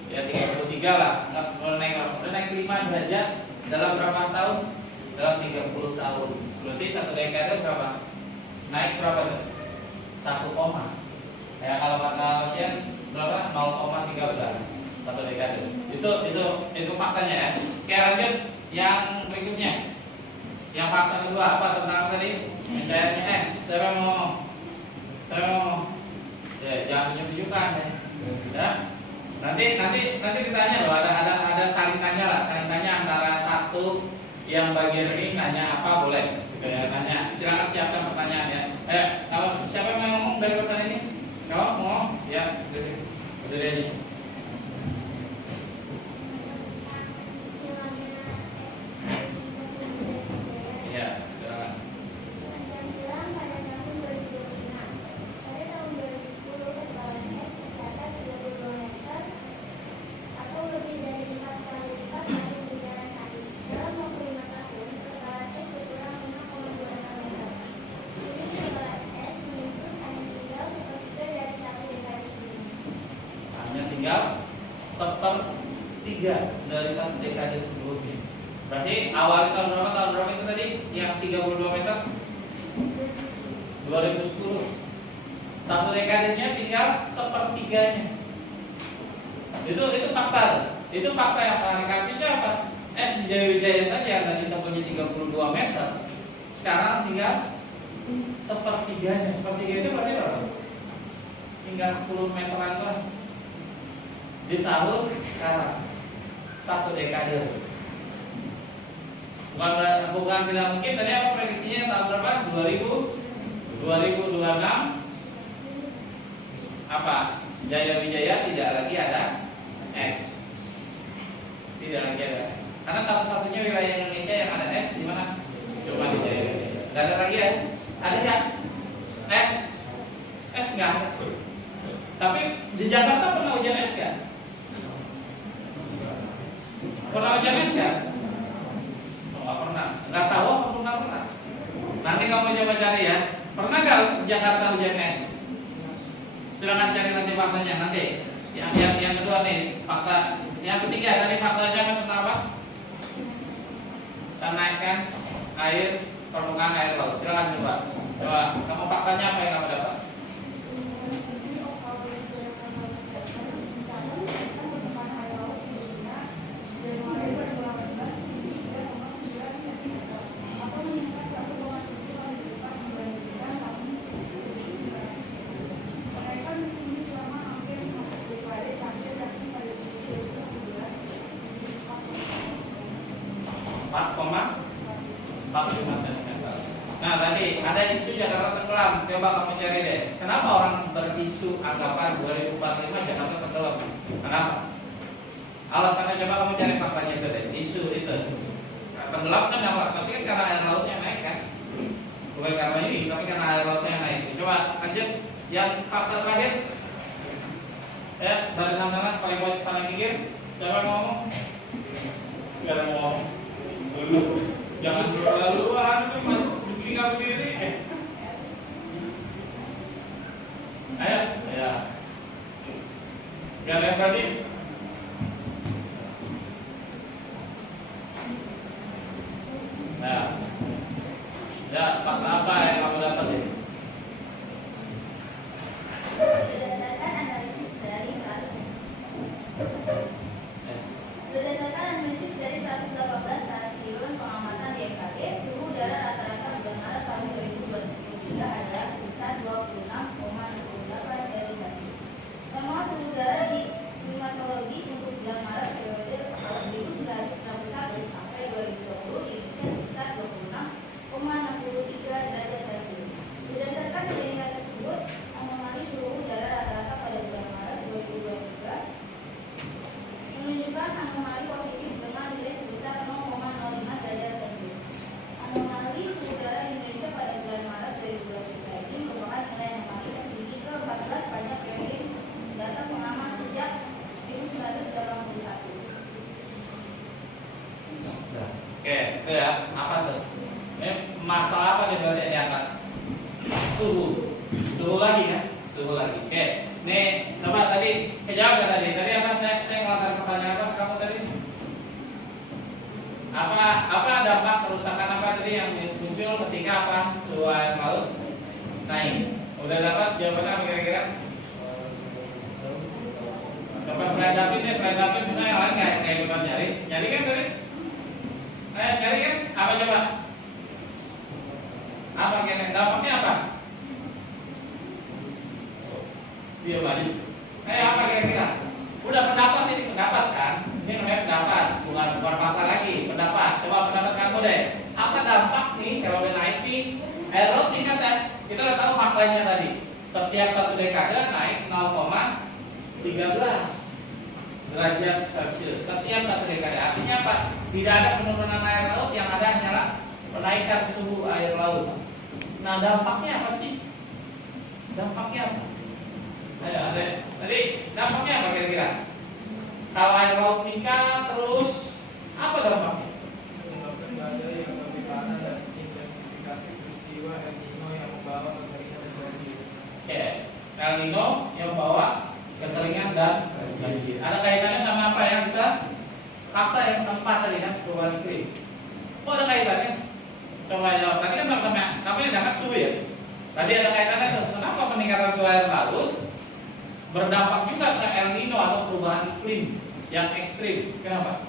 Ya 33 lah, nggak boleh naik berapa? Udah naik 5 derajat dalam berapa tahun? Dalam 30 tahun. Berarti satu dekade berapa? Naik berapa tuh? 1 koma. Ya kalau kata Ocean berapa? 0,13 satu dekade. Itu faktanya ya. Oke, lanjut yang berikutnya. Yang fakta kedua apa tentang tadi? Pencairannya S. Siapa yang ngomong? Ya, jangan tunjuk-tunjukkan ya. Nanti ditanya loh, ada saling tanya lah, saling tanya antara satu yang bagian ini nanya apa boleh. Kayak nanya, silakan siapkan pertanyaannya. Kalau siapa yang ngomong dari pesan ini? Kalau mau ya, berdiri aja. Iya, silakan. Tinggal sepertiga dari satu dekade sebelumnya. Berarti awal tahun berapa itu tadi? Yang 32 meter 2010. Satu dekadenya tinggal sepertiganya. Itu fakta. Itu fakta yang menarik. Artinya apa? Es di Jaya saja yang tadi tempuhnya 32 meter, sekarang tinggal sepertiganya. Sepertiga itu berarti berapa? Tinggal 10 meteran lah. Di tahun sekarang satu dekade. Bukan tidak mungkin. Tadi apa prediksinya tahun berapa? 2026 apa? Jaya Wijaya tidak lagi ada es. Tidak lagi ada. Karena satu-satunya wilayah Indonesia yang ada es di mana? Cuma di Jaya Wijaya. Tidak ada lagi ya? Ada ya? Es? Es nggak ada. Tapi di Jakarta pernah hujan es nggak? Pernah hujan es nggak? Oh, nggak pernah. Nggak tahu apa pun nggak pernah. Nanti kamu coba cari ya. Pernah nggak Jakarta hujan es? Silakan cari nanti faktanya nanti. Yang kedua nih fakta. Yang ketiga tadi faktanya tentang apa? Kita naikkan permukaan air laut. Silakan coba. Kamu faktanya apa yang kamu dapat? Nah tadi ada isu Jakarta tenggelam. Coba kamu cari deh. Kenapa orang berisu anggapan 2045 Jakarta tenggelam? Kenapa? Alasannya coba kamu cari faktanya itu deh. Isu itu tenggelam kan apa? Pasti kan karena air lautnya naik kan? Bukan karena ini, tapi karena air lautnya naik. Coba lanjut. Yang fakta terakhir. Ya, dari tangan paling pinggir. Siapa yang ngomong? Gak ada yang ngomong. Dulu. Jangan lalu-laluan, tinggal berdiri. Ayo, ya. Gak ada yang berani. Nah, ya, fakta apa yang kamu dapat ini? Berdasarkan analisis dari 118 stasiun pengamatan BMKG, suhu udara rata-rata bulan Maret tahun 2023 adalah sebesar 26,68 derajat Celcius. Semua suhu udara di 5 lagi kan? Suhu lagi. Oke. Nih, coba tadi kejawab nggak tadi? Tadi apa saya ngelantar pertanyaan apa kamu tadi? Apa dampak kerusakan apa tadi yang muncul ketika apa suhu air laut naik? Udah dapat jawabannya apa kira-kira? Coba selain David kita yang lain nggak ikutan nyari kan tadi? Nyari kan? Apa coba? Apa kira-kira dampaknya apa? Dia balik. Apa kira-kira? Udah pendapat kan? Ini namanya pendapat, bukan fakta lagi. Pendapat. Coba pendapat kamu deh. Apa dampak nih kalau udah naik nih? Air laut tingkat kan? Kita udah tahu faktanya tadi. Setiap 1 dekade naik 0,13 derajat Celcius. Setiap 1 dekade. Artinya apa? Tidak ada penurunan air laut, yang ada hanyalah penaikan suhu air laut. Nah, dampaknya apa sih? Dampaknya apa? Ayo, tadi dampaknya apa kira-kira? Kalau air laut meningkat terus, apa dampaknya? Menyebabkan bahaya yang lebih parah dan intensifikasi peristiwa El Nino yang membawa kekeringan dan banjir. Oke, El Nino yang membawa kekeringan dan banjir. Ada kaitannya sama apa yang kita fakta yang keempat tadi kan, perubahan iklim. Kok ada kaitannya? Coba jawab. Tadi kan sama-sama, kamu yang dapat suhu ya. Tadi ada kaitannya tuh. Kenapa peningkatan suhu air laut berdampak juga ke El Nino atau perubahan iklim yang ekstrim? Kenapa?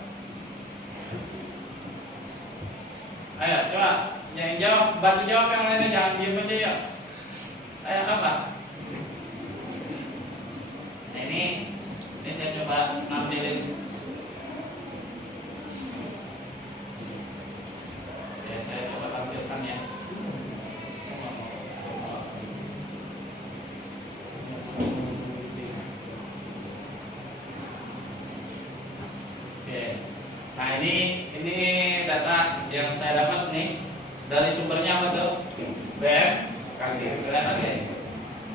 Ayo, coba yang jawab, bantu jawab yang lainnya, jangan diem aja ya. Ayo, apa? Nah, ini saya coba nampilin. Ya, saya coba tampilkan ya. Nah, ini data yang saya dapat nih dari sumbernya apa tuh? BMKG. Kelihatan ya?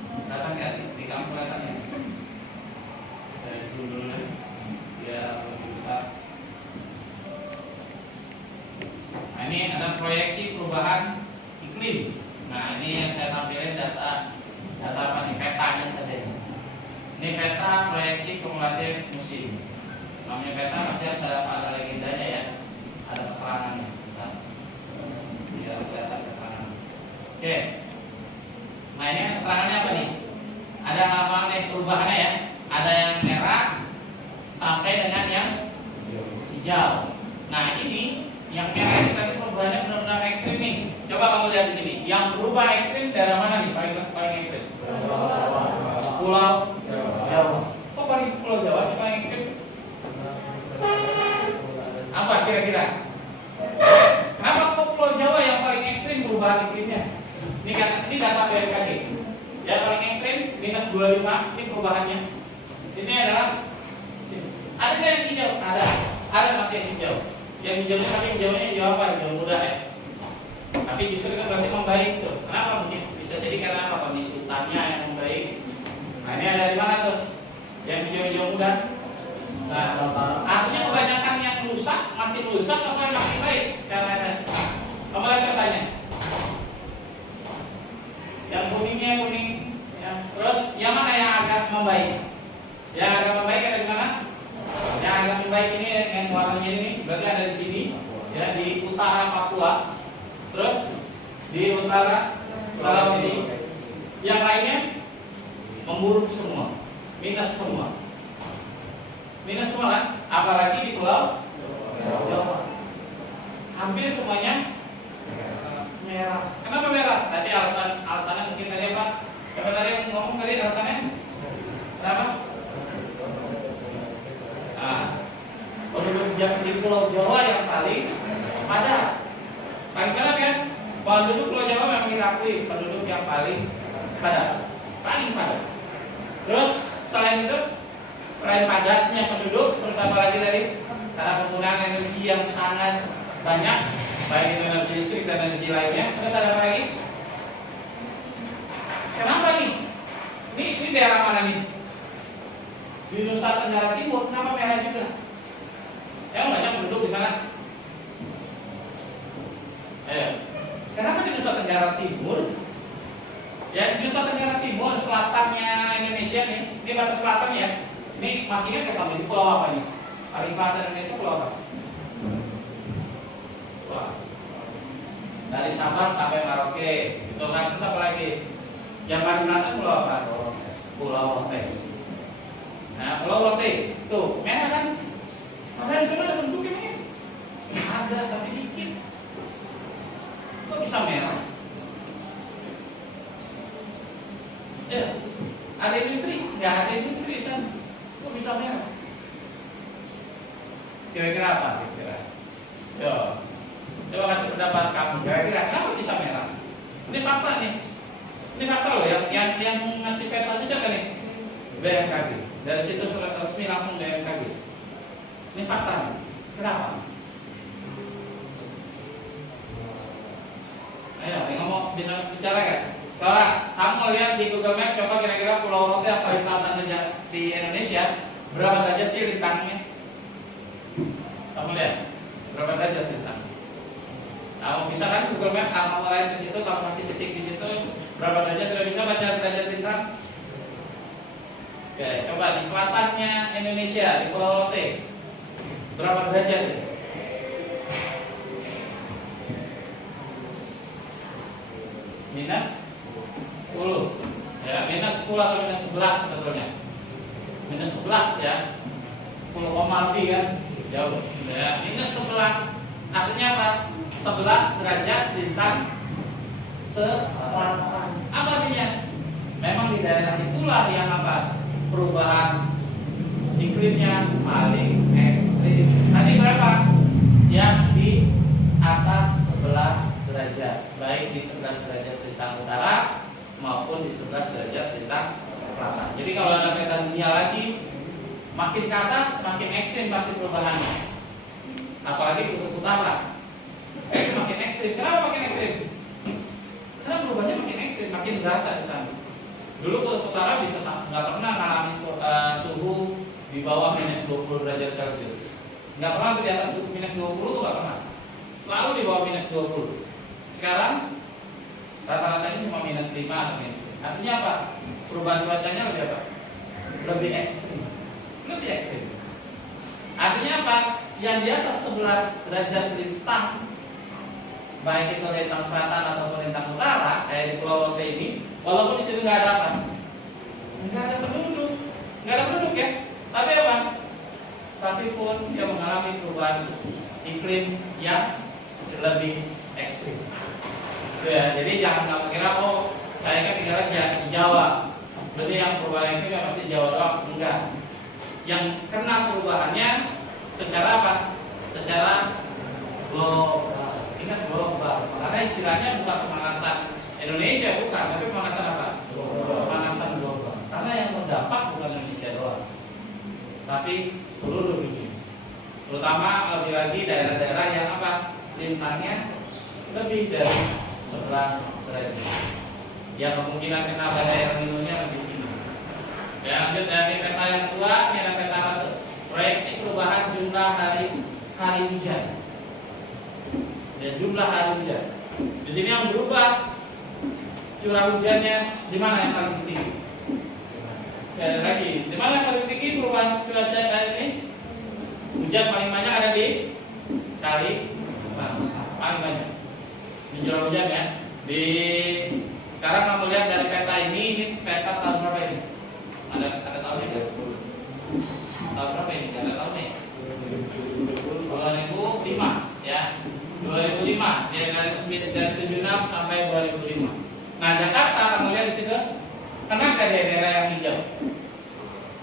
Kelihatan nggak? Di kamu kelihatan ya? Saya dulu biar lebih besar. Nah, ini ada proyeksi perubahan iklim. Nah, ini yang saya tampilin data apa nih? Petanya saja. Ini peta proyeksi kumulatif musim. Namanya peta pasti ada legendanya ya, ada keterangannya. Biar kelihatan keterangan. Oke. Nah, ini keterangannya apa nih? Ada apa nih perubahannya ya? Ada yang merah sampai dengan yang hijau. Nah, ini yang merah ini tadi perubahannya benar-benar ekstrim nih. Coba kamu lihat di sini. Yang berubah ekstrim dari mana nih? Paling ekstrim? Pulau Jawa. Kok paling Pulau Jawa sih paling ekstrim? Apa kira-kira? Kenapa kok Pulau Jawa yang paling ekstrim perubahan iklimnya? Ini kan ini data BMKG. Yang paling ekstrim -25 ini perubahannya. Ini adalah ada nggak yang hijau? Ada masih yang hijau. Yang hijaunya tapi hijaunya hijau apa? Hijau muda ya. Tapi justru kan berarti membaik tuh. Kenapa mungkin? Bisa jadi karena apa? Kondisi hutannya yang membaik. Nah, ini ada di mana tuh? Yang hijau-hijau muda. Nah, artinya kebanyakan yang rusak, makin rusak apa yang makin baik? Caranya. Kamu lagi bertanya. Yang kuningnya kuning, ya. Terus yang mana yang agak membaik? Yang agak membaik ada di mana? Yang agak membaik ini yang warnanya ini berarti ada di sini, ya di utara Papua. Terus di utara Sulawesi. Yang lainnya memburuk semua, minus semua. Minus semua kan? Apalagi di Pulau Jawa. Hampir semuanya merah. Kenapa merah? Tadi alasannya mungkin tadi apa? Siapa tadi yang ngomong tadi alasannya? Kenapa? Nah, penduduk di Pulau Jawa yang paling padat. Paling padat kan? Penduduk Pulau Jawa memang diakui penduduk yang paling padat. Paling padat. Terus selain itu, selain padatnya penduduk, terus apa lagi tadi? Karena penggunaan energi yang sangat banyak, baik itu energi listrik dan energi lainnya. Terus ada apa lagi? Kenapa nih? Ini daerah mana nih? Di Nusa Tenggara Timur, kenapa merah juga? Yang banyak penduduk di sana. Kenapa di Nusa Tenggara Timur Ya, di Nusa Tenggara Timur, selatannya Indonesia nih, ini batas selatan ya. Ini masih ingat ya kamu di pulau apa nih? Paling selatan Indonesia pulau apa? Wah. Dari Sabang sampai Merauke, itu kan terus apa lagi? Yang paling selatan pulau apa? Pulau Rote. Nah, Pulau Rote, tuh merah kan? Ada di sana ada bentuknya nih. Ada tapi dikit. Kok bisa merah? Ya, ada industri, nggak ada industri di sana. Kok bisa merah? Kira-kira apa? Kira-kira? Yo, coba kasih pendapat kamu. Kira-kira kenapa bisa merah? Ini fakta nih. Ini fakta loh. Yang ngasih petanya siapa nih? BMKG. Dari situ surat resmi langsung BMKG. Ini fakta nih. Kenapa? Ayo, ngomong bicara kan? Soalnya kamu lihat di Google Map, coba kira-kira Pulau Rote yang paling selatan di Indonesia berapa derajat sih lintangnya? Kamu lihat berapa derajat lintang? Kamu bisa kan Google Map, kamu lain di situ, kamu kasih titik di situ, berapa derajat? Tidak bisa baca derajat lintang? Oke, coba di selatannya Indonesia di Pulau Rote berapa derajat? Minus 10 ya, minus 10 atau minus 11 sebetulnya. Minus 11 ya, 10 lebih kan, jauh ya. Minus 11 artinya apa? 11 derajat lintang selatan. Apa artinya? Memang di daerah itulah yang apa? Perubahan iklimnya paling ekstrim. Tadi berapa? Yang di atas 11 derajat, baik di 11 derajat lintang utara maupun di 11 derajat lintang selatan. Jadi kalau ada peta dunia lagi, makin ke atas makin ekstrim pasti perubahannya. Apalagi kutub utara, itu makin ekstrim. Kenapa makin ekstrim? Karena perubahannya makin ekstrim, makin berasa di sana. Dulu kutub utara bisa nggak pernah mengalami suhu di bawah minus 20 derajat Celcius. Nggak pernah di atas minus 20 tuh nggak pernah. Selalu di bawah minus 20. Sekarang rata-ratanya cuma minus 5 atau minus 10. Artinya apa? Perubahan cuacanya lebih apa? Lebih ekstrim. Lebih ekstrim. Artinya apa? Yang di atas 11 derajat lintang, baik itu lintang selatan ataupun lintang utara, kayak di Pulau Rote ini, walaupun di situ nggak ada apa? Nggak ada penduduk. Nggak ada penduduk ya. Tapi apa? Tapi pun dia mengalami perubahan iklim yang lebih ekstrim. Ya, jadi jangan kamu kira oh saya kan tinggal di Jawa, berarti yang perubahan itu ya pasti Jawa doang. Enggak. Yang kena perubahannya secara apa? Secara global. Ingat global. Karena istilahnya bukan pemanasan Indonesia, bukan, tapi pemanasan apa? Pemanasan global. Karena yang terdampak bukan Indonesia doang, tapi seluruh dunia. Terutama lebih lagi daerah-daerah yang apa? Lintangnya lebih dari 11 derajat. Yang kemungkinan kena badai El Nino-nya lebih tinggi. Ya, lanjut dari peta yang kedua, ini ada peta apa tuh? Proyeksi perubahan jumlah hari hujan. Dan jumlah hari hujan. Di sini yang berubah curah hujannya di mana yang paling tinggi? Sekali lagi, di mana yang paling tinggi perubahan cuaca hari ini? Hujan paling banyak ada di Kalimantan, paling banyak. Ini curah hujan ya. Di sekarang kamu lihat dari peta ini peta tahun berapa ini? Ada tahunnya nggak? Tahun berapa ini? Ada tahunnya? 2005 ya. 2005 ya, dari 76 sampai 2005. Nah, Jakarta kamu lihat di situ, kenapa ada daerah yang hijau?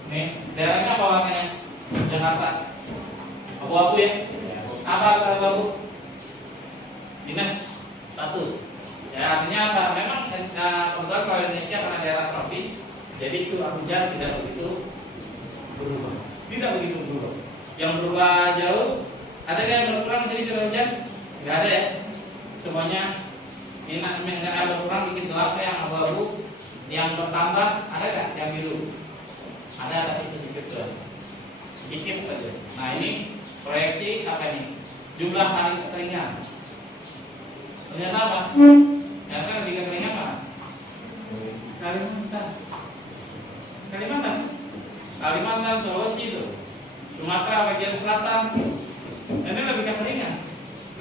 Nih, daerahnya apa warnanya? Jakarta. Abu-abu ya? Apa abu-abu? Dinas 1. Ya, artinya apa? Memang kebetulan kalau Indonesia karena daerah tropis, jadi curah hujan tidak begitu berubah. Tidak begitu berubah. Yang berubah jauh, ada nggak yang berkurang di sini curah hujan? Nggak ada ya. Semuanya ini yang berkurang dikit doang, yang abu-abu. Yang bertambah ada nggak? Yang biru? Ada tapi sedikit doang. Sedikit saja. Nah, ini proyeksi apa ini? Jumlah hari kekeringan. Ternyata apa? Ternyata lebih kekeringan apa? Kalimantan, Sulawesi itu, Sumatera bagian selatan, ini lebih kekeringan,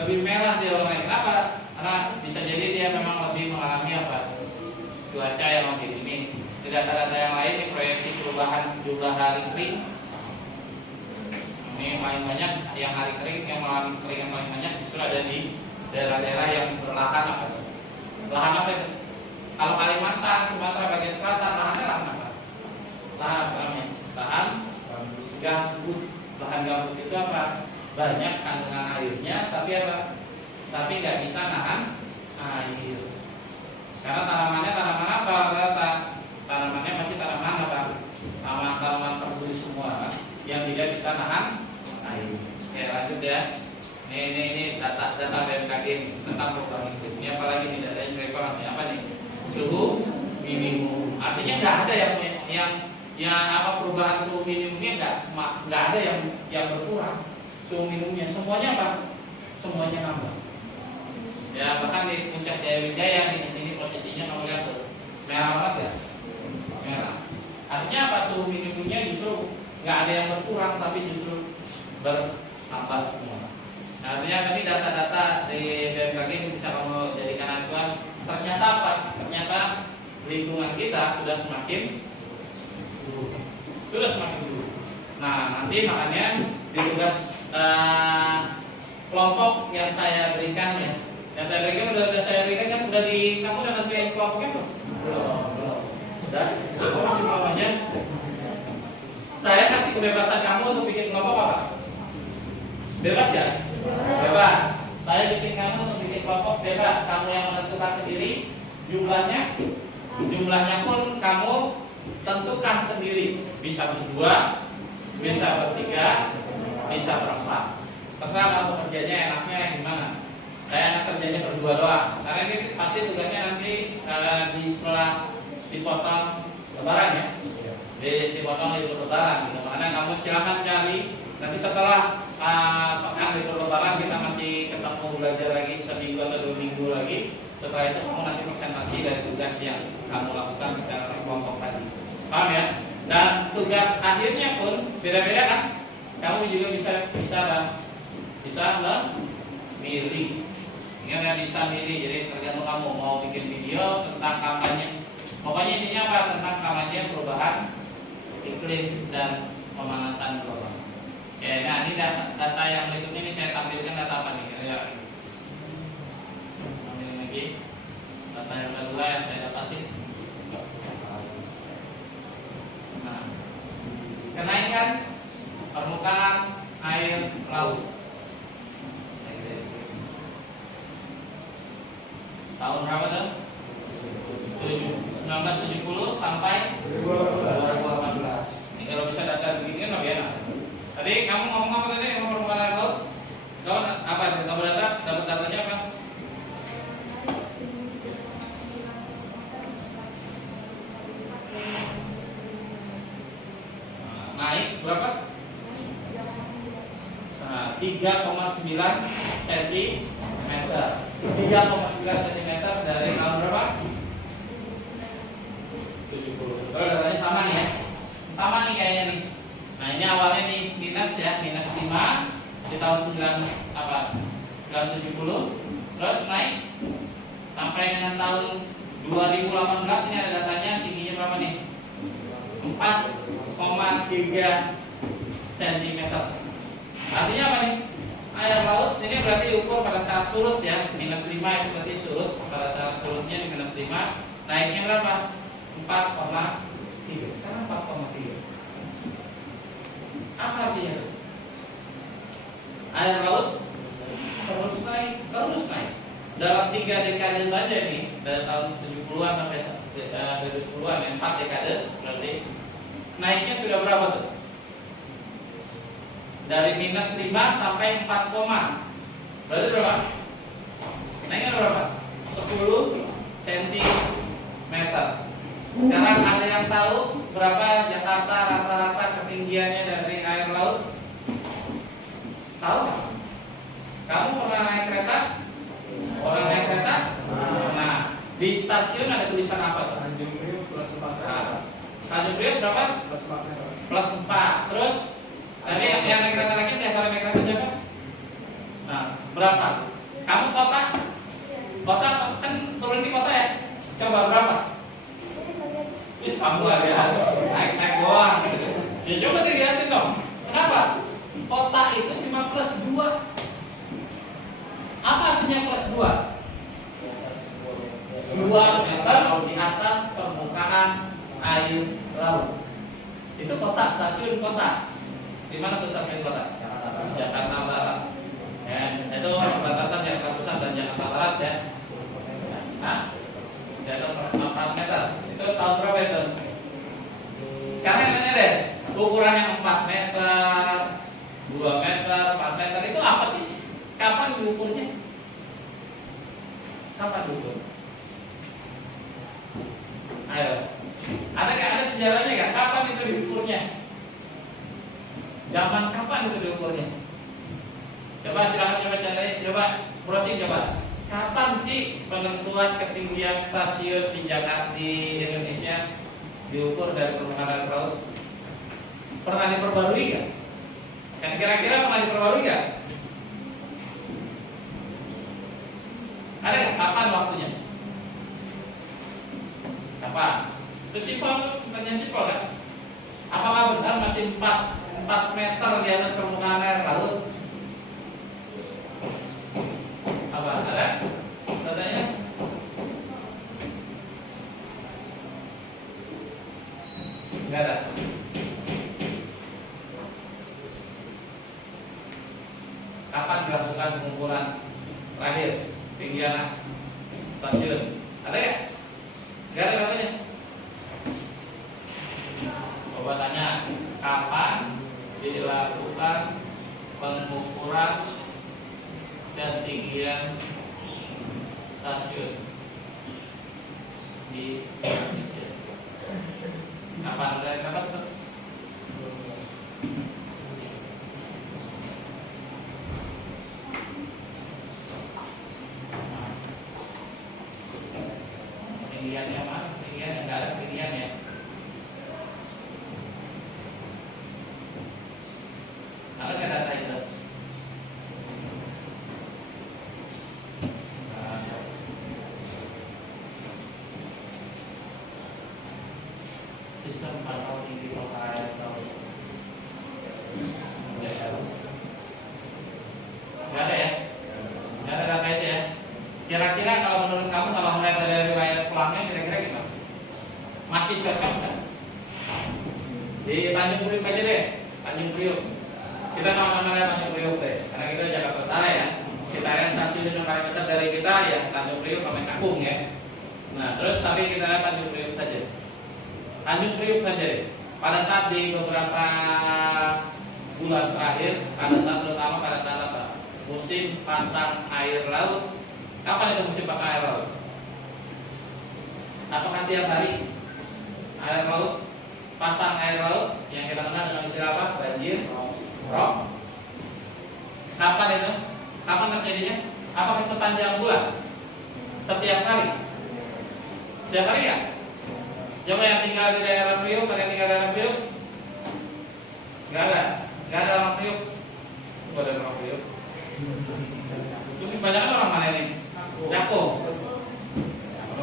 lebih merah dia orang lain. Kenapa? Karena bisa jadi dia memang lebih mengalami cuaca yang lebih dingin. Tidak ada yang lain di proyeksi perubahan jumlah hari kering. Ini paling banyak yang hari kering, yang mengalami keringan paling banyak justru ada di daerah-daerah yang berlahan apa? Lahan apa itu? Kalau Kalimantan, Sumatera bagian selatan, lahannya lahan apa? Lahan gambut. Lahan gambut itu apa? Banyak kandungan airnya, tapi apa? Tapi nggak bisa nahan air. Karena tanamannya tanaman apa? Tanamannya masih tanaman apa? Tanaman terburi semua yang tidak bisa nahan air. Oke, lanjut ya. Ini data BMKG tentang perubahan iklim. Ini apalagi tidak ada yang apa nih? Suhu minimum. Artinya nggak ada yang apa perubahan suhu minimumnya nggak ada yang berkurang. Suhu minimumnya semuanya apa? Semuanya nambah. Ya bahkan di puncak Jaya Wijaya di sini posisinya kamu lihat tuh merah banget ya, merah. Artinya apa? Suhu minimumnya justru nggak ada yang berkurang tapi justru bertambah semua. Nah, artinya tadi data-data di BMKG bisa kamu jadikan acuan. Ternyata apa? Ternyata lingkungan kita sudah semakin buruk. Nah, nanti makanya di tugas kelompok yang saya berikan ya, kan udah di kamu udah nanti kelompoknya belum? Belum. Udah. Kamu masih belum aja. Saya kasih kebebasan kamu untuk bikin kelompok apa? Bebas ya? Bebas. Saya bikin kamu untuk bikin kelompok bebas. Kamu yang menentukan sendiri jumlahnya pun kamu tentukan sendiri. Bisa berdua, bisa bertiga, bisa berempat. Terserah kamu kerjanya enaknya gimana. Saya enak kerjanya berdua doang. Karena ini pasti tugasnya nanti di setelah dipotong lebaran ya. Dipotong libur lebaran gitu. Makanya kamu silakan cari. Nanti setelah pekan libur lebaran kita masih ketemu belajar lagi seminggu atau 2 minggu lagi. Setelah itu kamu nanti presentasi dari tugas yang kamu lakukan secara kelompok tadi. Paham ya? Dan tugas akhirnya pun beda-beda kan? Kamu juga bisa memilih. Ingat ya, bisa milih. Jadi tergantung kamu mau bikin video tentang kampanye. Pokoknya intinya apa? Tentang kampanye perubahan iklim dan pemanasan global. Ya, nah ini data yang berikutnya ini saya tampilkan data apa nih? Ambil lagi data yang kedua yang saya dapatin. Nah, kenaikan permukaan air laut tahun berapa tuh? 1970 sampai 2018. Ini kalau bisa data begini kan lebih enak. Tadi kamu ngomong apa tadi? Ngomong permukaan air laut? Kamu apa? Kamu dapat datanya apa? Naik berapa? 3,9 cm. 3,9 cm dari tahun berapa? 70. Kalau datanya sama nih ya. Sama nih kayaknya nih. Nah, ini awalnya nih minus ya, minus 5 di tahun 970. Terus naik sampai dengan tahun 2018 ini ada datanya tingginya berapa nih? 4,3 cm. Artinya apa nih? Air laut ini berarti diukur pada saat surut ya. Minus 5 itu berarti surut. Pada saat surutnya di minus 5. Naiknya berapa? 4,3. Sekarang 4,3. Apa artinya? Air laut terus naik. Dalam 3 dekade saja nih, dari tahun 70-an sampai 2010-an, 4 dekade berarti naiknya sudah berapa tuh? Dari minus 5 sampai 4, berarti berapa? Naiknya berapa? 10 cm. Sekarang ada yang tahu berapa Jakarta rata-rata ketinggiannya dari air laut? Tahu nggak? Kamu pernah naik kereta? Orang naik kereta? Nah, di stasiun ada tulisan apa? Tanjung Priok plus 4 meter. Tanjung Priok berapa? Plus 4 meter. plus 4. Terus tadi yang naik kereta lagi tiap kali naik kereta siapa? Nah, berapa? Kamu kota? Kota kan turun di kota ya? Coba berapa? Wis kamu ada naik doang. Ya coba dilihatin dong. Kenapa? Kota itu cuma plus 2. Apa artinya plus 2? 2 meter di atas permukaan air laut. Itu kota, stasiun kota. Di mana tuh stasiun kota? Jakarta Barat. Ya, itu perbatasan Jakarta Pusat dan Jakarta Barat ya. Nah, di atas 4 meter. Itu tahun berapa itu? Sekarang yang tanya deh, ukuran yang 4 meter, 2 meter, 4 meter itu apa sih? Kapan diukurnya? Kapan diukur? Ayo, ada nggak, ada sejarahnya nggak? Kapan itu diukurnya? Zaman kapan itu diukurnya? Coba silakan coba cari, coba browsing coba. Kapan sih penentuan ketinggian stasiun di Jakarta di Indonesia diukur dari permukaan air laut? Pernah diperbarui nggak? Kan kira-kira pernah diperbarui nggak? Ada nggak? Kapan waktunya? Kapan? Itu simpel, pertanyaan simpel kan? Apakah benar masih 4 meter di atas permukaan air laut? Apa? Ada? Katanya? Enggak ada. Kapan dilakukan pengukuran terakhir tinggian stasiun? Ada ya? Enggak ada katanya. Coba tanya, kapan dilakukan pengukuran ketinggian stasiun di Indonesia? Kapan? Dari kapan tuh? Ketinggiannya mana? Ketinggian yang nggak ada ketinggiannya. Ada nggak data itu? Sistem pantau tinggi permukaan air laut. Nggak ada ya? Nggak ada data itu ya? Kira-kira kalau menurut kamu, kalau melihat dari riwayat pulangnya, kira-kira gimana? Masih cocok nggak? Di Tanjung Priok aja deh, Tanjung Priok. Kita nama-namanya Tanjung Priok deh, karena kita Jakarta Utara ya. Kita yang stasiun yang paling dekat dari kita ya Tanjung Priok sama Cakung ya. Nah, terus tapi kita lihat Tanjung Priok saja. Tanjung Priok saja deh. Pada saat di beberapa bulan terakhir, terutama pada saat apa? Musim pasang air laut. Kapan itu musim pasang air laut? Apakah tiap hari air laut, pasang air laut yang kita kenal dengan istilah apa? Banjir rob. Kapan itu? Kapan terjadinya? Apakah sepanjang bulan? Setiap hari? Setiap hari ya? Coba yang tinggal di daerah Priok, ada yang tinggal di daerah Priok? Nggak ada orang Priok. Coba ada orang Priok. Terus kebanyakan orang mana ini? Cakung,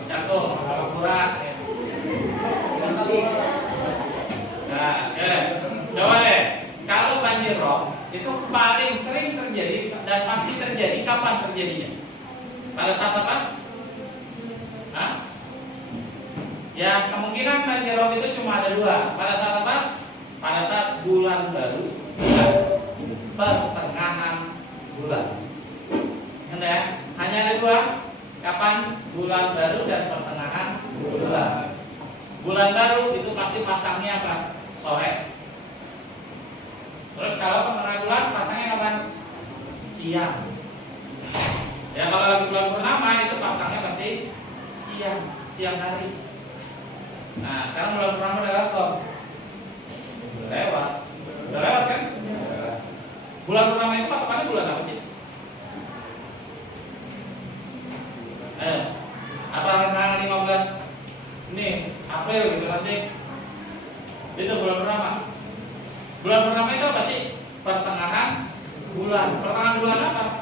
Singapura. Nah, coba deh. Kalau banjir rob itu paling sering terjadi dan pasti terjadi kapan terjadinya? Pada saat apa? Hah? Ya kemungkinan banjir rob itu cuma ada 2. Pada saat apa? Pada saat bulan baru dan pertengahan bulan. Entah ya? Hanya ada 2. Kapan? Bulan baru dan pertengahan bulan. Bulan baru itu pasti pasangnya apa? Sore. Terus kalau pertengahan bulan pasangnya kapan? Siang. Ya kalau lagi bulan purnama itu pasangnya pasti siang hari. Nah sekarang bulan purnama udah lewat. Udah lewat kan? Bulan purnama itu patokannya bulan apa sih? Apa tanggal 15 ini April gitu nanti itu bulan purnama. Bulan pertama itu apa sih? Pertengahan bulan. Pertengahan bulan apa?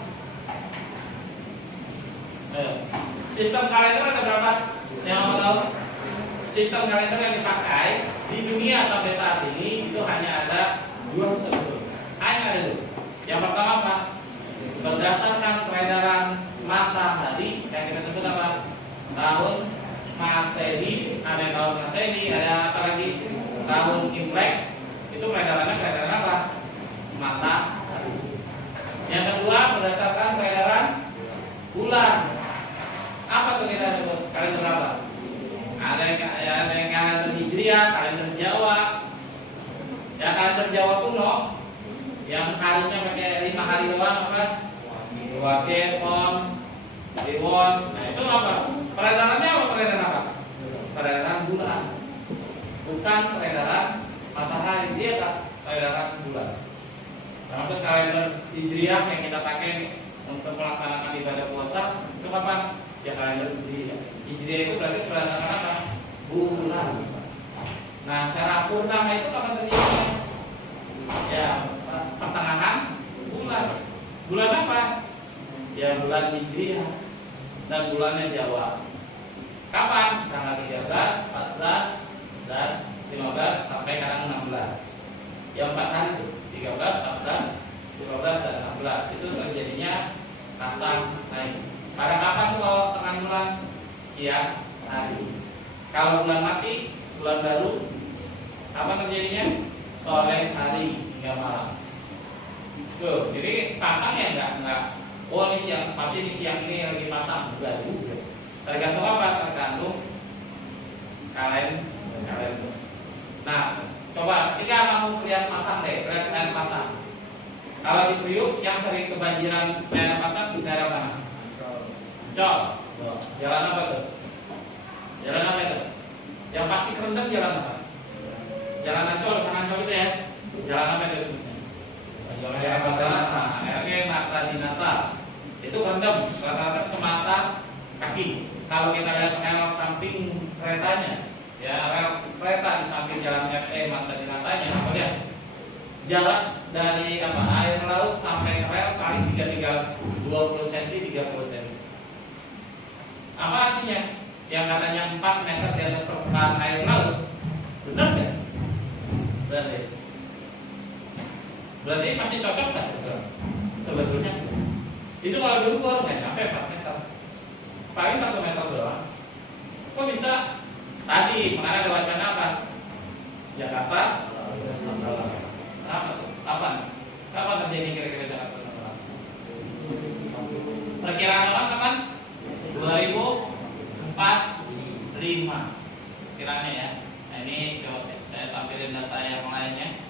Sistem kalender ada berapa? Yang mau tahu? Sistem kalender yang dipakai di dunia sampai saat ini itu hanya ada 2 sebetulnya. Hanya ada 2. Yang pertama apa? Berdasarkan peredaran matahari yang kita sebut apa? Tahun Masehi, ada tahun Masehi, ada apa lagi? Tahun Imlek. Itu peredaran apa? Matahari. Yang kedua berdasarkan peredaran bulan. Apa tuh kita sebut? Kalender apa? Ada yang kalender Hijriah, kalender Jawa. Ya kalender Jawa kuno yang harinya pakai 5 hari doang apa? Wage, Pon, Kliwon. Nah itu apa? Peredarannya apa? Peredaran bulan. Bukan peredaran matahari, dia tak peredaran bulan. Termasuk kalender Hijriah yang kita pakai untuk melaksanakan ibadah puasa itu kapan? Ya kalender Hijriah. Hijriah itu berarti peredaran apa? Bulan. Nah secara purnama itu kapan terjadinya? Ya pertengahan bulan. Bulan apa? Ya bulan Hijriah dan bulannya Jawa. Kapan? Tanggal 13, 14, dan 15 sampai kadang 16. Yang 4 hari itu 13, 14, 15 dan 16 itu terjadinya pasang naik. Pada kapan tuh kalau tengah bulan? Siang hari. Kalau bulan mati, bulan baru, apa terjadinya? Sore hari hingga malam. Tuh, jadi pasangnya enggak. Oh ini siang, pasti ini siang ini lagi pasang. Enggak juga. Tergantung apa? Tergantung kalender. Nah, coba ketika kamu lihat pasang deh, lihat air pasang. Kalau di Priuk yang sering kebanjiran air pasang di daerah mana? Ancol. Jalan apa tuh? Jalan apa itu? Yang pasti kerendam jalan apa? Jalan Ancol, bukan Ancol itu ya. Jalan apa itu? Jalan Batanata, RG Mata Dinata. Itu rendam rata-rata semata kaki. Kalau kita lihat rel samping keretanya, ya rel kereta di samping jalan RG Mata Dinatanya, apa dia? Jarak dari apa air laut sampai ke rel paling 20 cm, 30 cm. Apa artinya? Yang katanya 4 meter di atas permukaan air laut, benar nggak? Berarti masih cocok nggak sebetulnya? Itu kalau diukur nggak sampai 4 meter, paling 1 meter doang. Kok bisa? Tadi makanya ada wacana apa? Jakarta. Apa tuh? Kapan terjadi kira-kira Jakarta? Perkiraan orang kapan? 2045 kiranya ya. Nah ini coba saya tampilin data yang lainnya.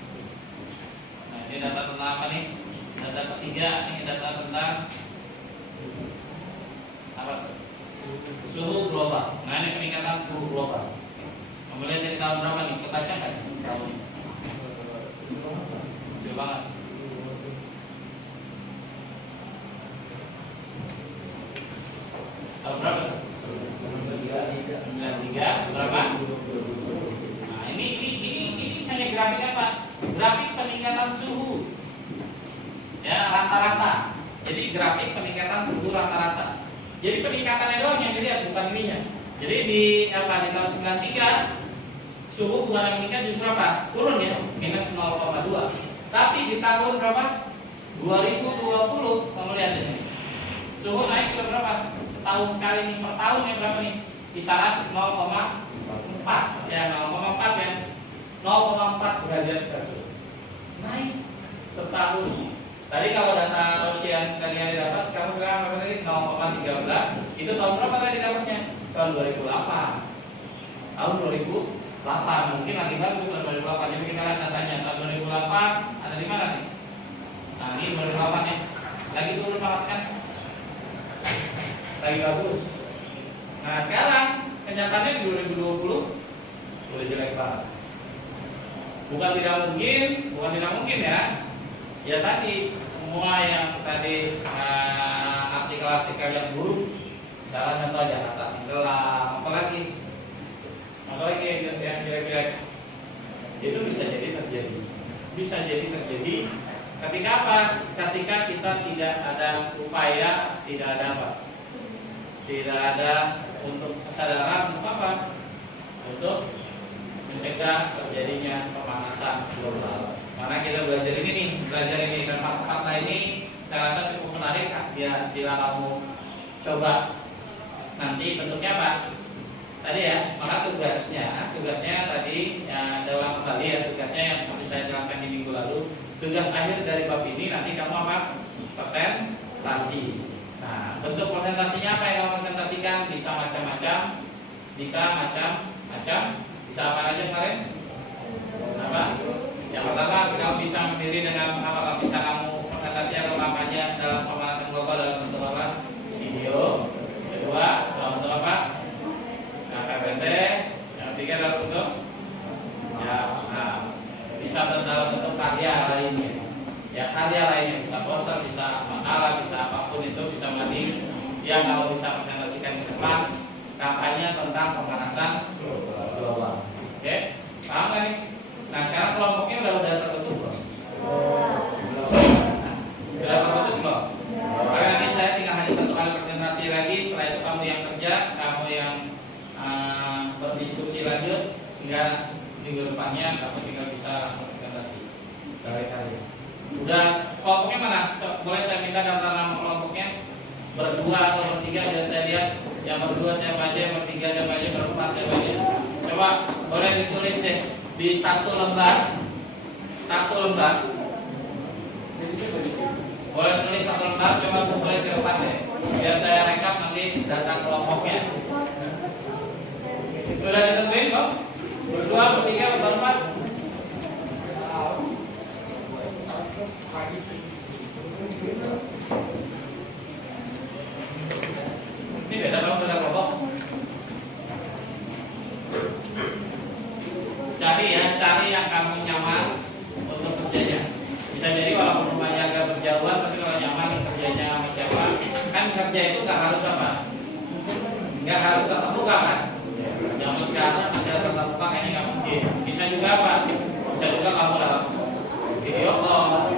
Nah ini data tentang apa nih? Data ketiga ini data tentang apa? Suhu global. Nah ini peningkatan suhu global. Kemudian dari tahun berapa nih? Kebaca nggak tahun ini? Kecil banget. Tahun berapa? 93 berapa? Nah ini hanya grafik apa? Grafik peningkatan suhu. Ya rata-rata. Jadi grafik peningkatan suhu rata-rata. Jadi peningkatannya doang yang dilihat, bukan ininya. Jadi di apa di tahun 93 suhu bukan yang meningkat justru apa? Turun ya, minus 0,2. Tapi di tahun berapa? 2020 kamu lihat di sini. Suhu naik ke berapa? Setahun sekali nih, per tahunnya berapa nih? Kisaran 0,4 ya, 0,4 ya. 0,4 derajat Celcius. Naik setahun. Tadi kalau data Rosian kalian didapat, kamu bilang berapa tadi? 0,13. Itu tahun berapa tadi dapatnya? Tahun 2008. Tahun 2008. Mungkin lagi bagus tahun 2008. Jadi kita lihat datanya. Tahun 2008 ada di mana nih? Nah ini 2008 ya. Lagi turun banget kan? Lagi bagus. Nah sekarang kenyataannya di 2020 udah jelek banget. Bukan tidak mungkin ya. Ya tadi semua yang tadi artikel-artikel yang buruk, jalan contoh Jakarta tenggelam, apalagi yang jelek-jelek itu bisa jadi terjadi. bisa jadi terjadi ketika apa? Ketika kita tidak ada upaya, tidak ada apa? Tidak ada untuk kesadaran untuk apa? Untuk mencegah terjadinya pemanasan global. Karena kita belajar ini dan fakta ini saya rasa cukup menarik ya, bila kamu coba nanti bentuknya apa? Tadi ya, maka tugasnya tadi ya, dalam kembali ya tugasnya yang seperti saya jelaskan di minggu lalu. Tugas akhir dari bab ini nanti kamu apa? Presentasi. Nah, bentuk presentasinya apa yang kamu presentasikan? Bisa macam-macam, bisa macam-macam, bisa apa aja kemarin? Apa? Yang pertama, kamu bisa berdiri dengan apa? Bisa kamu presentasi atau kampanye dalam pemanasan global dalam bentuk apa? Video. Kedua, dalam bentuk apa? KPT. Yang ketiga dalam bentuk ya, bisa dalam bentuk karya lainnya. Ya, karya lainnya bisa poster, bisa makalah, bisa apapun itu, bisa mandi yang kalau bisa presentasikan ke depan kampanye tentang pemanasan global. Oke, paham kan nih? Nah, sekarang kelompoknya udah terbentuk belum? Sudah terbentuk belum? Karena nanti saya tinggal hanya satu kali presentasi lagi. Setelah itu kamu yang kerja, kamu yang berdiskusi lanjut, hingga minggu depannya kamu tinggal bisa presentasi dari karya. Udah kelompoknya mana? Boleh saya minta daftar nama kelompoknya? Berdua atau bertiga? Biar saya lihat. Yang berdua saya baca, yang bertiga saya baca, berempat saya baca. Coba boleh ditulis deh di satu lembar. Boleh tulis satu lembar. Coba boleh ke depan deh. Biar saya rekap nanti data kelompoknya. Sudah ditentuin kok? Berdua, bertiga, berempat. Ini beda dong sudah kelompok. Cari yang kamu nyaman untuk kerjanya. Bisa jadi walaupun rumahnya agak berjauhan, tapi kalau nyaman kerjanya sama siapa, kan kerja itu nggak harus apa? Nggak harus tatap muka kan? Zaman sekarang ada tatap muka ini nggak mungkin. Bisa juga apa? Bisa juga kamu dalam video call,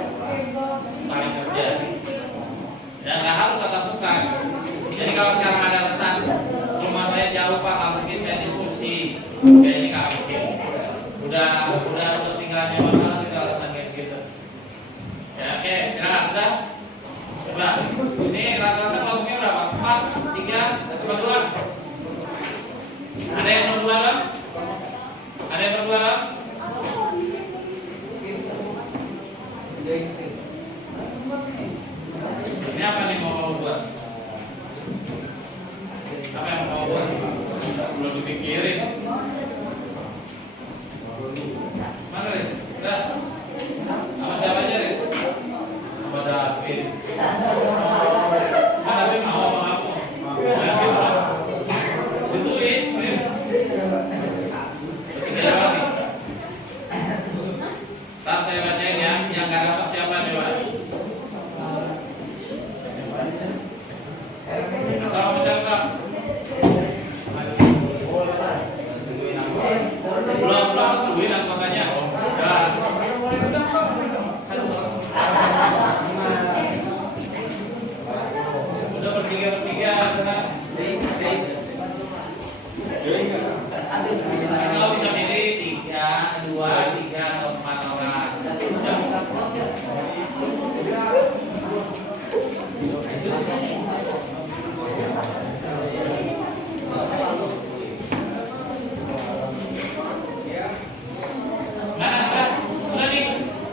saling kerja. Ya nggak harus tatap muka. Jadi kalau sekarang ada alasan rumah saya jauh Pak, nggak mungkin saya diskusi, kayaknya nggak mungkin. Udah tinggal nyaman banget itu alasan kayak gitu. Ya oke, silakan udah. Coba. Ini rata-rata kelompoknya berapa? 4, 3, 2. Ada yang berdua kan? Ada yang berdua kan? Ini apa nih mau buat? Apa yang mau buat? Belum dipikirin. Mana Riz? Udah? Sama siapa aja Riz? Sama David. David mau sama aku. David lah. Ditulis, Riz. Ketiga lagi. Ntar saya bacain ya. Yang gak dapat siapa coba? Atau siapa? Belum tungguin angkotannya. Udah bertiga. Kalau bisa milih 3, 2, 3 atau 4 orang. Udah nih,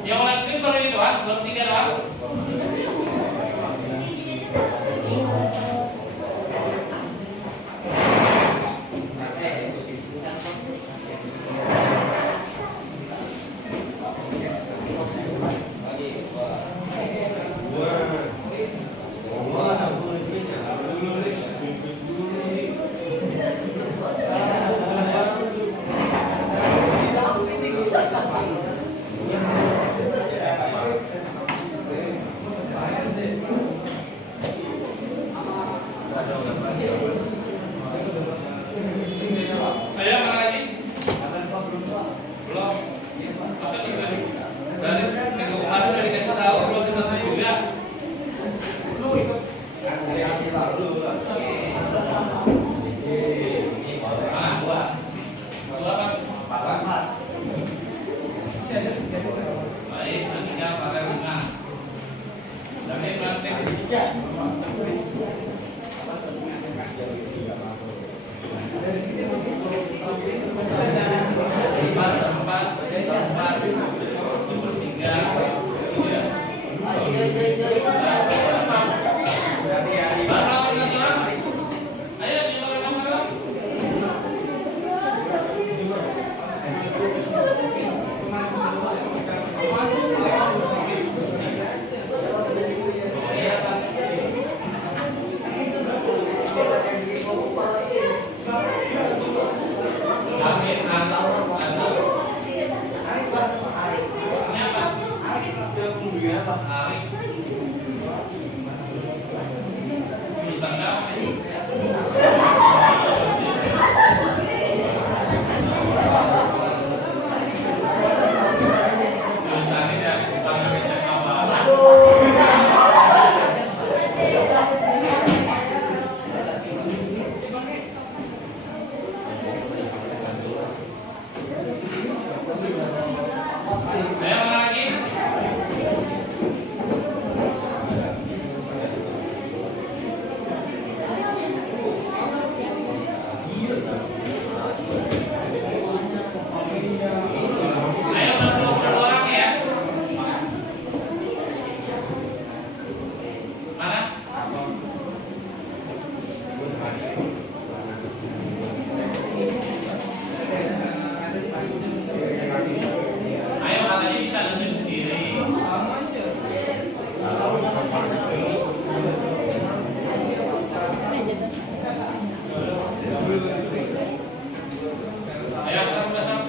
yang orang itu baru ini doang, baru 3 doang. Saya mana lagi? Belum. Masa 3? Dari nunjuk sendiri. Ayo sekarang udah sama.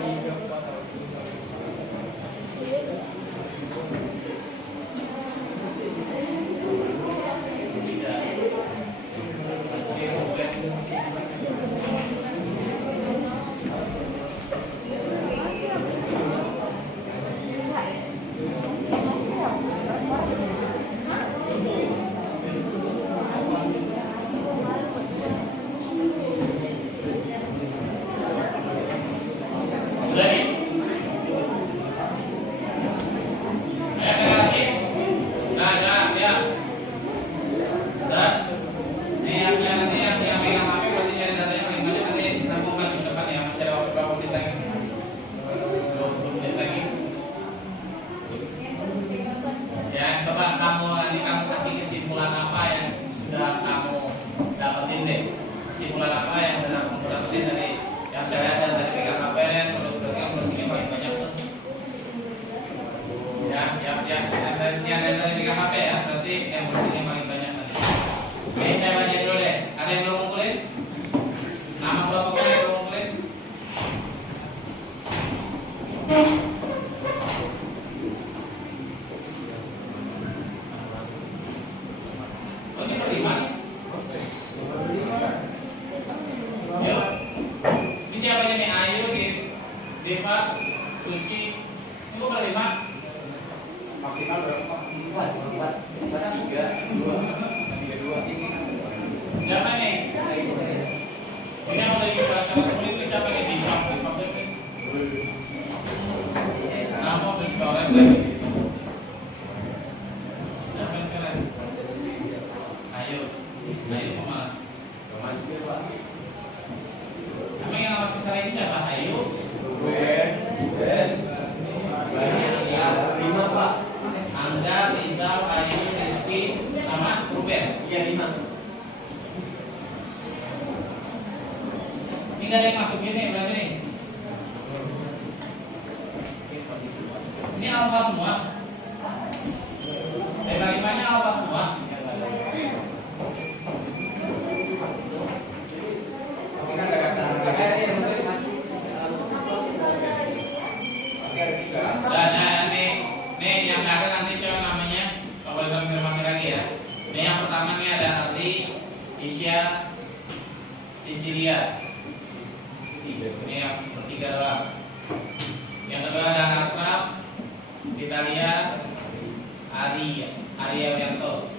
Udah nih. Ayo kita lagi. Nah, ya. Udah. Nih yang nanti yang megang HP berarti nyari datanya paling banyak nanti sambungkan ke depan ya. Masih ada waktu berapa menit lagi? 20 menit lagi. Ya, coba nanti kamu kasih kesimpulan apa yang sudah kamu dapetin deh. Kesimpulan apa yang sudah kamu dapetin dari yang saya lihat dari pegang HP, terus berarti kamu bersihnya paling banyak tuh. Yang dari pegang HP ya, berarti yang bersihnya paling banyak nanti. Oke, saya baca dulu deh. Ada yang belum ngumpulin? Nama kelompoknya yang belum ngumpulin? Oh, ini berlima nih. Yuk. Ini siapa aja nih? Ayu, Deva, Suci. Ini kok berlima? Maksimal berapa? 4. 3. Siapa nih? Ini yang udah dibahas itu siapa nih? Deva, nama bercoret lagi. Ayo kemana? Emang yang masuk kali ini siapa? Ayo. Lima, Pak. Angga, Rizal, Ayu, Rizky, sama Ruben. Iya, 5. Ini gak ada yang masuk gini berarti nih. Ini alfa semua. Lima-limanya alfa semua. Dan nih yang nggak ada nanti coba namanya, kalau boleh konfirmasi lagi ya. Ini yang pertama nih ada Arli, Isya, Sisilia. Ini yang bertiga doang. Yang kedua ada Asraf, Italia, Arya Wianto.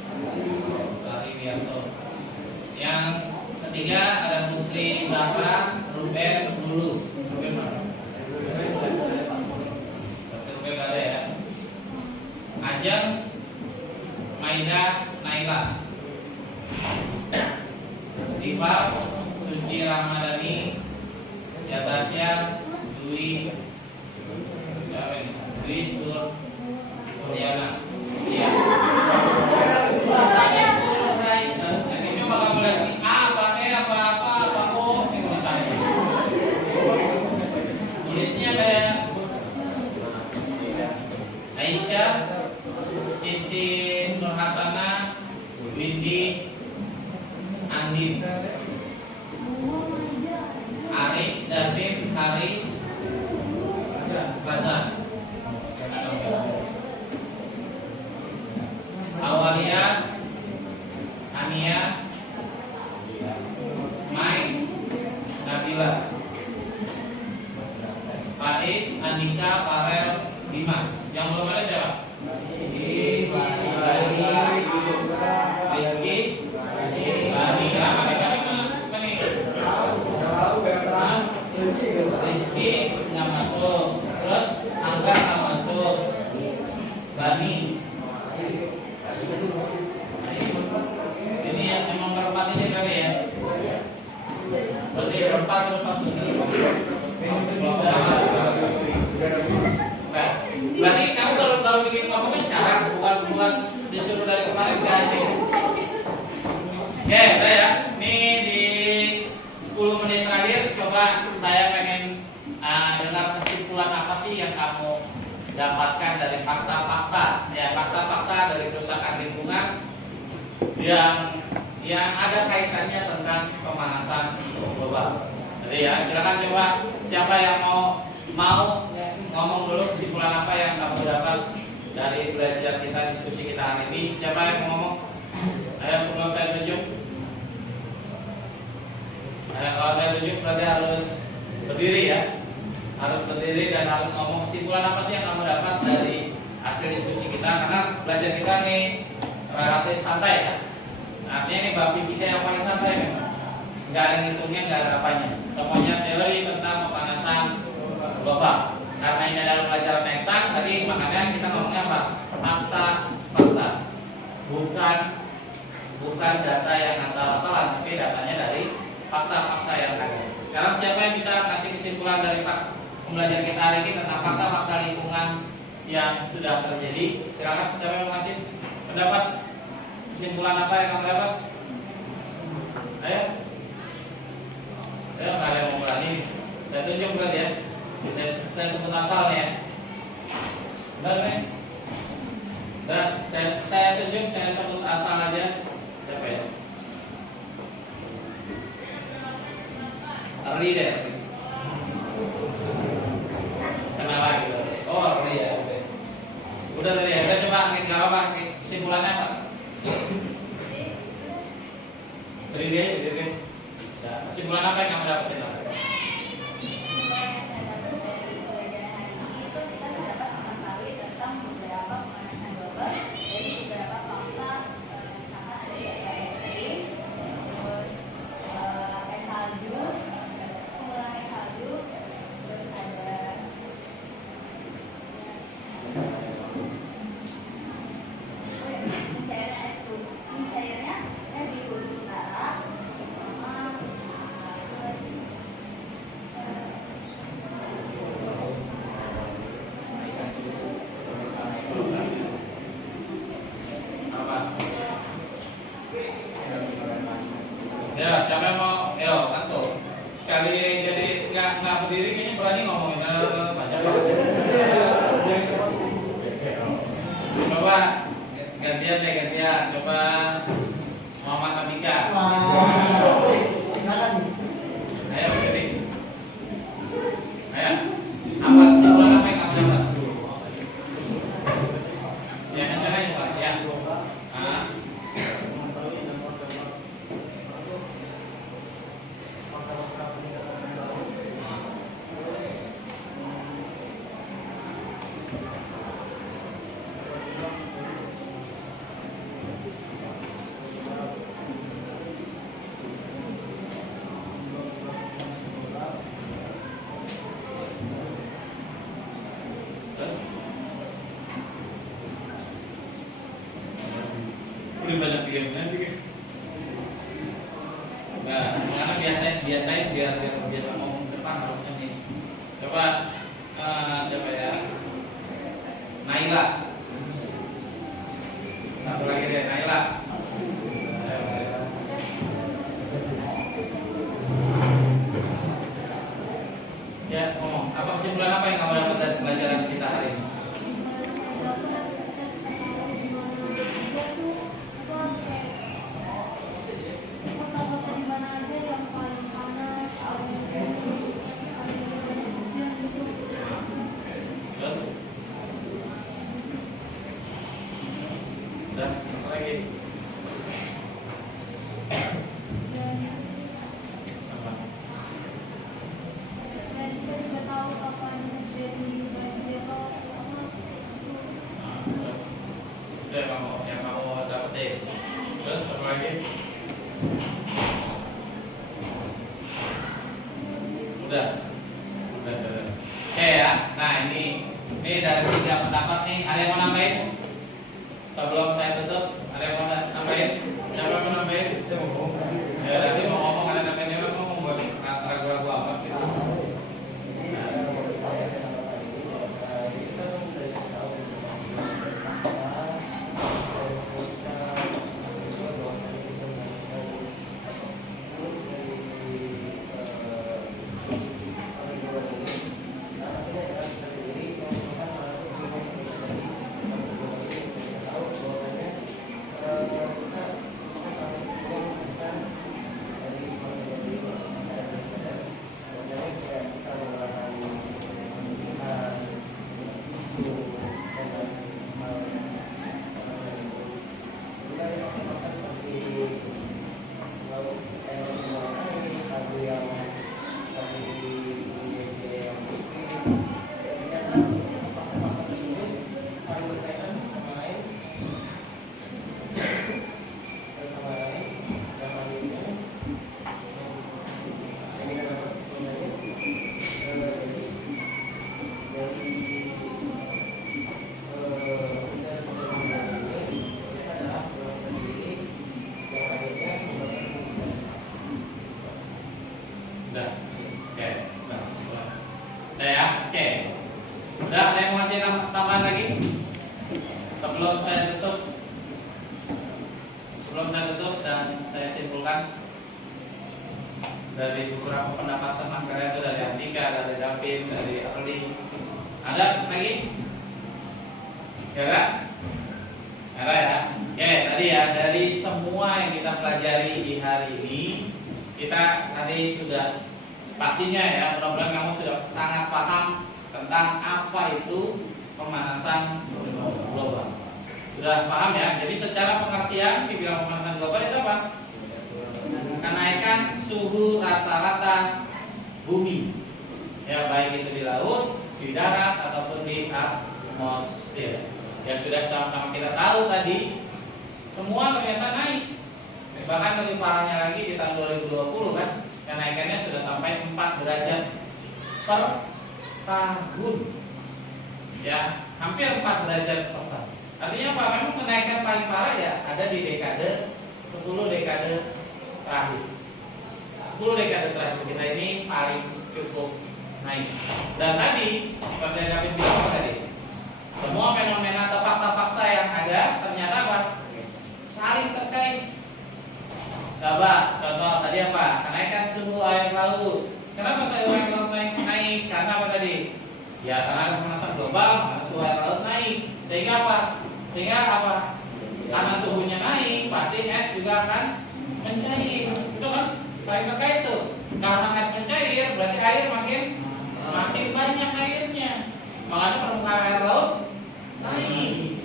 Yang ketiga ada Putri Zahra, Ruben Lulus. Ruben mana? Ruben ada ya. Ajeng, Maida, Naila. Diva, Suci Ramadhani, Yatasya, Dwi, siapa ini? Dwi Suryana. Iya. Tulisannya Surai. Nanti coba kamu lihat nih apa kok ini tulisannya. Tulisnya kayak Aisyah, Siti Nurhasana, Windy, Andi, Arif, David, Haris, Razan, Awalia, Ania, Mai, Nabila, Faiz, Andika, Farel, Dimas. Yang belum ada siapa? Rizky, Bani, Rizky nggak masuk, terus Angga nggak masuk, Bani. Ini yang memang berempat ini kali ya. Berarti berempat masuk. Nah, berarti kamu kalau bikin ngomongnya sekarang bukan disuruh dari kemarin ganti. Oke, udah ya. Nih di 10 menit terakhir coba saya pengen dengar kesimpulan apa sih yang kamu dapatkan dari fakta-fakta, ya fakta-fakta dari kerusakan lingkungan yang ada kaitannya tentang pemanasan global. Jadi ya silakan coba siapa yang mau ngomong dulu kesimpulan apa yang kamu dapat dari belajar kita, diskusi kita hari ini. Siapa yang mau ngomong? Ayo sebelum saya tunjuk. Kalau saya tunjuk berarti harus berdiri ya. Harus berdiri dan harus ngomong kesimpulan apa sih yang kamu dapat dari hasil diskusi kita, karena belajar kita nih relatif santai ya. Artinya ini bab fisika yang paling santai memang. Nggak ada ngitungnya, nggak ada apanya. Semuanya teori tentang pemanasan global. Karena ini adalah pelajaran eksak, tadi makanya kita ngomongnya apa? Fakta. Bukan data yang asal-asalan, tapi datanya dari fakta-fakta yang ada. Sekarang siapa yang bisa kasih kesimpulan dari pembelajaran kita hari ini tentang fakta-fakta lingkungan yang sudah terjadi? Silakan, siapa yang mau kasih pendapat? Kesimpulan apa yang kamu dapat? Ayo, nggak ada yang mau berani. Saya tunjuk berarti ya. Saya sebut asalnya ya. Benar nih? Dan saya tunjuk, saya sebut asal aja. Siapa ya? Arli deh. Kenal lagi loh. Oh Arli ya. Udah tadi ya. Saya coba nggak apa-apa. Kesimpulannya apa? Berdiri. Nah, kesimpulan apa yang kamu dapat? Ya, siapa yang mau? Ayo, kantor. Sekali jadi nggak berdiri, kayaknya berani ngomongin banyak banget. Coba gantian. Coba Muhammad Andika. Ayo berdiri. Ayo. Apa kesimpulan apa yang kamu dapat? Ya, kencang aja Pak. Ya. Udah banyak pikiran nanti kan. Nah, karena biasain biar biasa ngomong depan harusnya nih. Coba siapa ya? Naila. Satu lagi deh, Naila. Ya, ngomong. Apa kesimpulan apa yang kamu dapat dari pelajaran kita hari ini? Dan apa lagi? Apa? Itu yang kamu dapetin. Terus apa lagi? Udah. Oke ya. Nah ini dari 3 pendapat nih. Ada yang mau nambahin? Sebelum saya tutup, ada yang mau nambahin? Siapa yang mau nambahin? Saya mau ngomong. Ya tadi mau ngomong, ada nambahin dia mau ngomong buat ragu-ragu apa gitu. fakta tersebut saling berkaitan sama lain dan selanjutnya ini kan apa sebenarnya dari Udah, oke, udah ya, oke. Udah, ada yang mau ngasih tambahan lagi? Sebelum saya tutup dan saya simpulkan dari beberapa pendapat Mas Karya itu dari Antika, dari David, dari Arli. Ada lagi? Ya kan? Ada ya? Oke, tadi ya dari semua yang kita pelajari di hari ini, kita tadi sudah pastinya ya, mudah-mudahan kamu sudah sangat paham tentang apa itu pemanasan global. Sudah paham ya? Jadi secara pengertian dibilang pemanasan global itu apa? Kenaikan suhu rata-rata bumi. Ya, baik itu di laut, di darat ataupun di atmosfer. Ya sudah sama-sama kita tahu tadi, semua ternyata naik. Bahkan lebih parahnya lagi di tahun 2020 kan, kenaikannya sudah sampai 4 derajat per tahun. Ya, hampir 4 derajat per tahun. Artinya apa? Memang kenaikan paling parah ya ada di dekade 10 dekade terakhir. 10 dekade terakhir kita ini paling cukup naik. Dan tadi seperti yang kami bilang tadi, semua fenomena atau fakta-fakta yang ada ternyata apa? Saling terkait. Coba contoh tadi apa? Kenaikan suhu air laut. Kenapa suhu air laut naik? Karena apa tadi? Ya karena ada pemanasan global, maka suhu air laut naik. Sehingga apa? Karena suhunya naik, pasti es juga akan mencair. Itu kan paling terkait tuh. Karena es mencair, berarti air makin banyak airnya. Makanya permukaan air laut naik.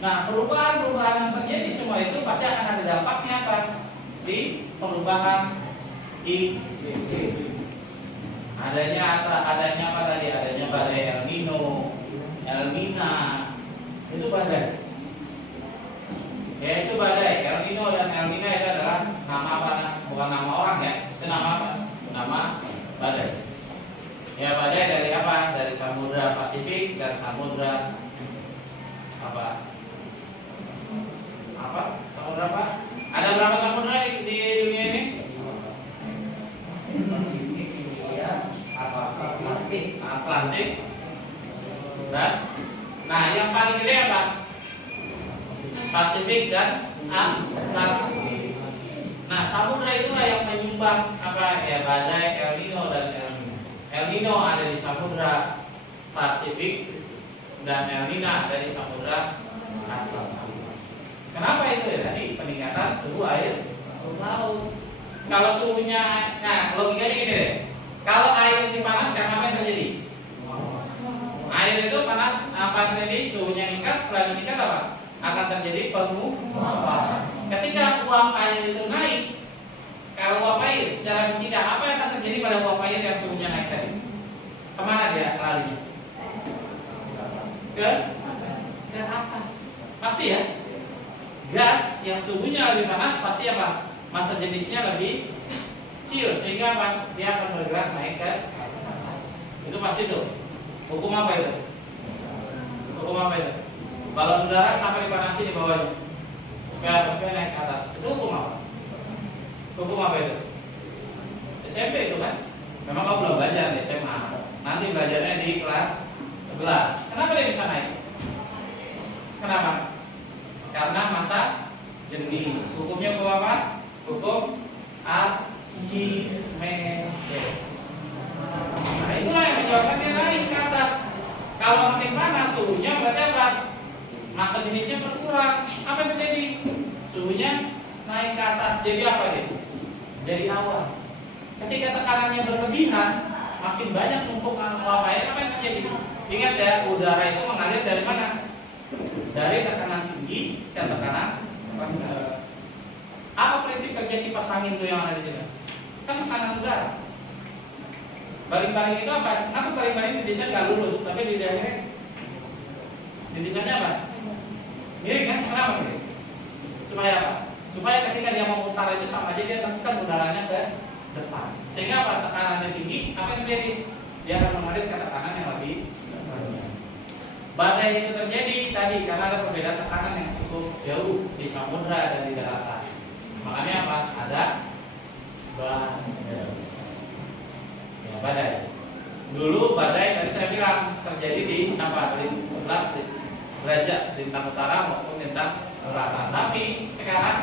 Nah, perubahan-perubahan yang terjadi semua itu pasti akan ada dampaknya apa? Di perubahan iklim. Adanya apa tadi? Adanya badai El Nino, El Nina. Itu badai. Ya, itu badai. El Nino dan El Nina itu adalah nama apa? Bukan nama orang ya. Itu nama apa? Nama badai. Ya, badai dari apa? Dari Samudra Pasifik dan Samudra apa? Samudra apa? Ada berapa samudra di dunia ini? Atlantik. Dan nah yang paling gede apa? Pasifik dan Atlantik. Nah samudra itulah yang menyumbang apa ya badai El Nino dan El Nina. El Nino ada di Samudra Pasifik dan El Nina ada di Samudra Atlantik. Kenapa itu ya? Tadi peningkatan suhu air laut. Kalau suhunya, nah logikanya gini deh. Kalau air dipanaskan apa yang terjadi? Air itu panas, apa yang terjadi? Suhunya meningkat, setelah meningkat apa? Akan terjadi penguapan. Ketika uap air itu naik, kalau uap air secara fisika apa yang akan terjadi pada uap air yang suhunya naik tadi? Kemana dia larinya? Ke atas. Pasti ya. Gas yang suhunya lebih panas pasti apa? Massa jenisnya lebih kecil sehingga apa? Dia akan bergerak naik ke atas. Itu pasti tuh. Hukum apa itu? Hukum apa itu? Balon udara kenapa dipanasi di bawahnya? Ke atas, naik ke atas. Itu hukum apa? Hukum apa itu? SMP itu kan? Memang kamu belum belajar di SMA. Nanti belajarnya di kelas 11. Kenapa dia bisa naik? Kenapa? Karena massa jenis. Hukumnya hukum apa? Hukum Archimedes. Nah itulah yang menyebabkan dia naik ke atas. Kalau makin panas suhunya berarti apa? Massa jenisnya berkurang. Apa yang terjadi? Suhunya naik ke atas. Jadi apa dia? Jadi awan. Ketika tekanannya berlebihan, makin banyak numpuk uap air. Apa yang terjadi? Ingat ya, udara itu mengalir dari mana? Dari tekanan tinggi ke tekanan rendah. Apa prinsip kerja kipas angin itu yang ada di sini? Kan tekanan udara. Baling-baling itu apa? Aku baling-baling didesain nggak lurus, tapi di akhirnya didesainnya apa? Miring kan? Kenapa miring? Supaya apa? Supaya ketika dia memutar itu sama aja dia tekan udaranya ke depan. Sehingga apa? Tekanannya tinggi, apa yang terjadi? Dia akan mengalir ke tekanan yang lebih rendah. Badai itu terjadi tadi karena ada perbedaan tekanan yang cukup jauh di samudra dan di daratan. Makanya apa? Ada badai. Ya, badai. Dulu badai tadi saya bilang terjadi di apa? Di 11 derajat lintang utara maupun lintang selatan. Tapi sekarang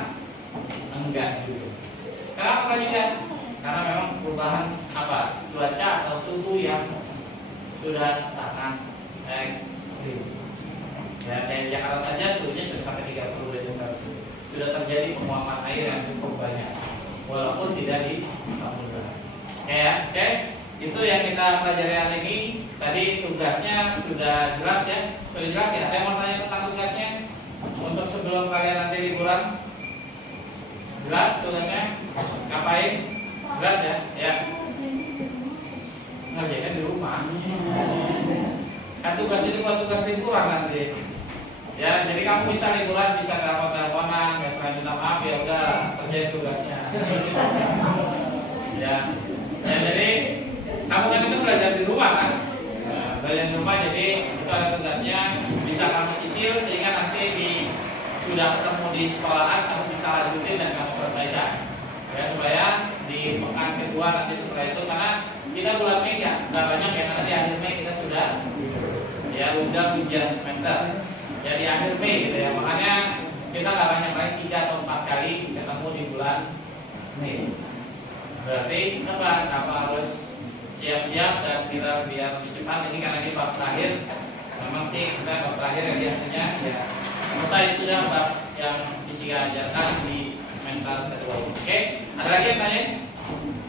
enggak juga. Kenapa enggak juga? Karena memang perubahan apa? Cuaca atau suhu yang sudah sangat ekstrim. Ya, kayak Jakarta saja suhunya sudah sampai 30 derajat Celcius. Sudah terjadi penguapan air yang cukup banyak, walaupun tidak di samudra. Oke. Itu yang kita pelajari hari ini. Tadi tugasnya sudah jelas ya. Sudah jelas ya. Ada yang mau tanya tentang tugasnya? Untuk sebelum kalian nanti liburan, jelas tugasnya? Ngapain? Jelas ya? Ya. Ngerjain di rumah. Kan tugas itu buat tugas liburan nanti. Ya, jadi kamu bisa liburan, bisa telepon-teleponan, ya selain minta maaf ya udah kerjain tugasnya. Ya. Jadi kamu kan itu belajar di rumah kan? Nah, belajar di rumah jadi itu ada tugasnya bisa kamu cicil sehingga nanti sudah ketemu di sekolahan kamu bisa lanjutin dan kamu selesaikan. Ya supaya di pekan kedua nanti setelah itu karena kita bulan Mei ya nggak banyak ya karena di akhir Mei kita sudah ya udah ujian semester. Ya di akhir Mei gitu ya makanya kita nggak banyak lagi 3 atau 4 kali ketemu di bulan Mei. Berarti apa harus siap-siap dan kita biar lebih cepat ini karena ini bab terakhir memang sih kita bab terakhir yang biasanya ya selesai sudah bab yang fisika ajarkan di semester kedua. Oke, ada lagi yang tanya?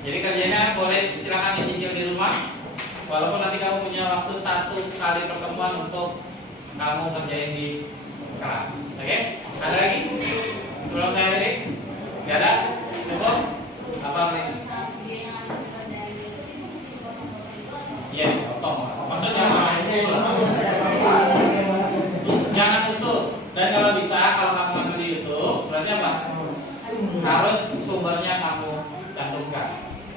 Jadi kerjanya boleh silakan dicicil di rumah walaupun nanti kamu punya waktu 1 kali pertemuan untuk kamu kerjain di kelas. Oke, ada lagi? Sebelum saya akhiri? Gak ada? Cukup? Apa nih? Iya, potong. Maksudnya jangan tutup. Dan kalau bisa, kalau kamu ngambil di YouTube, berarti apa? Harus sumbernya kamu cantumkan.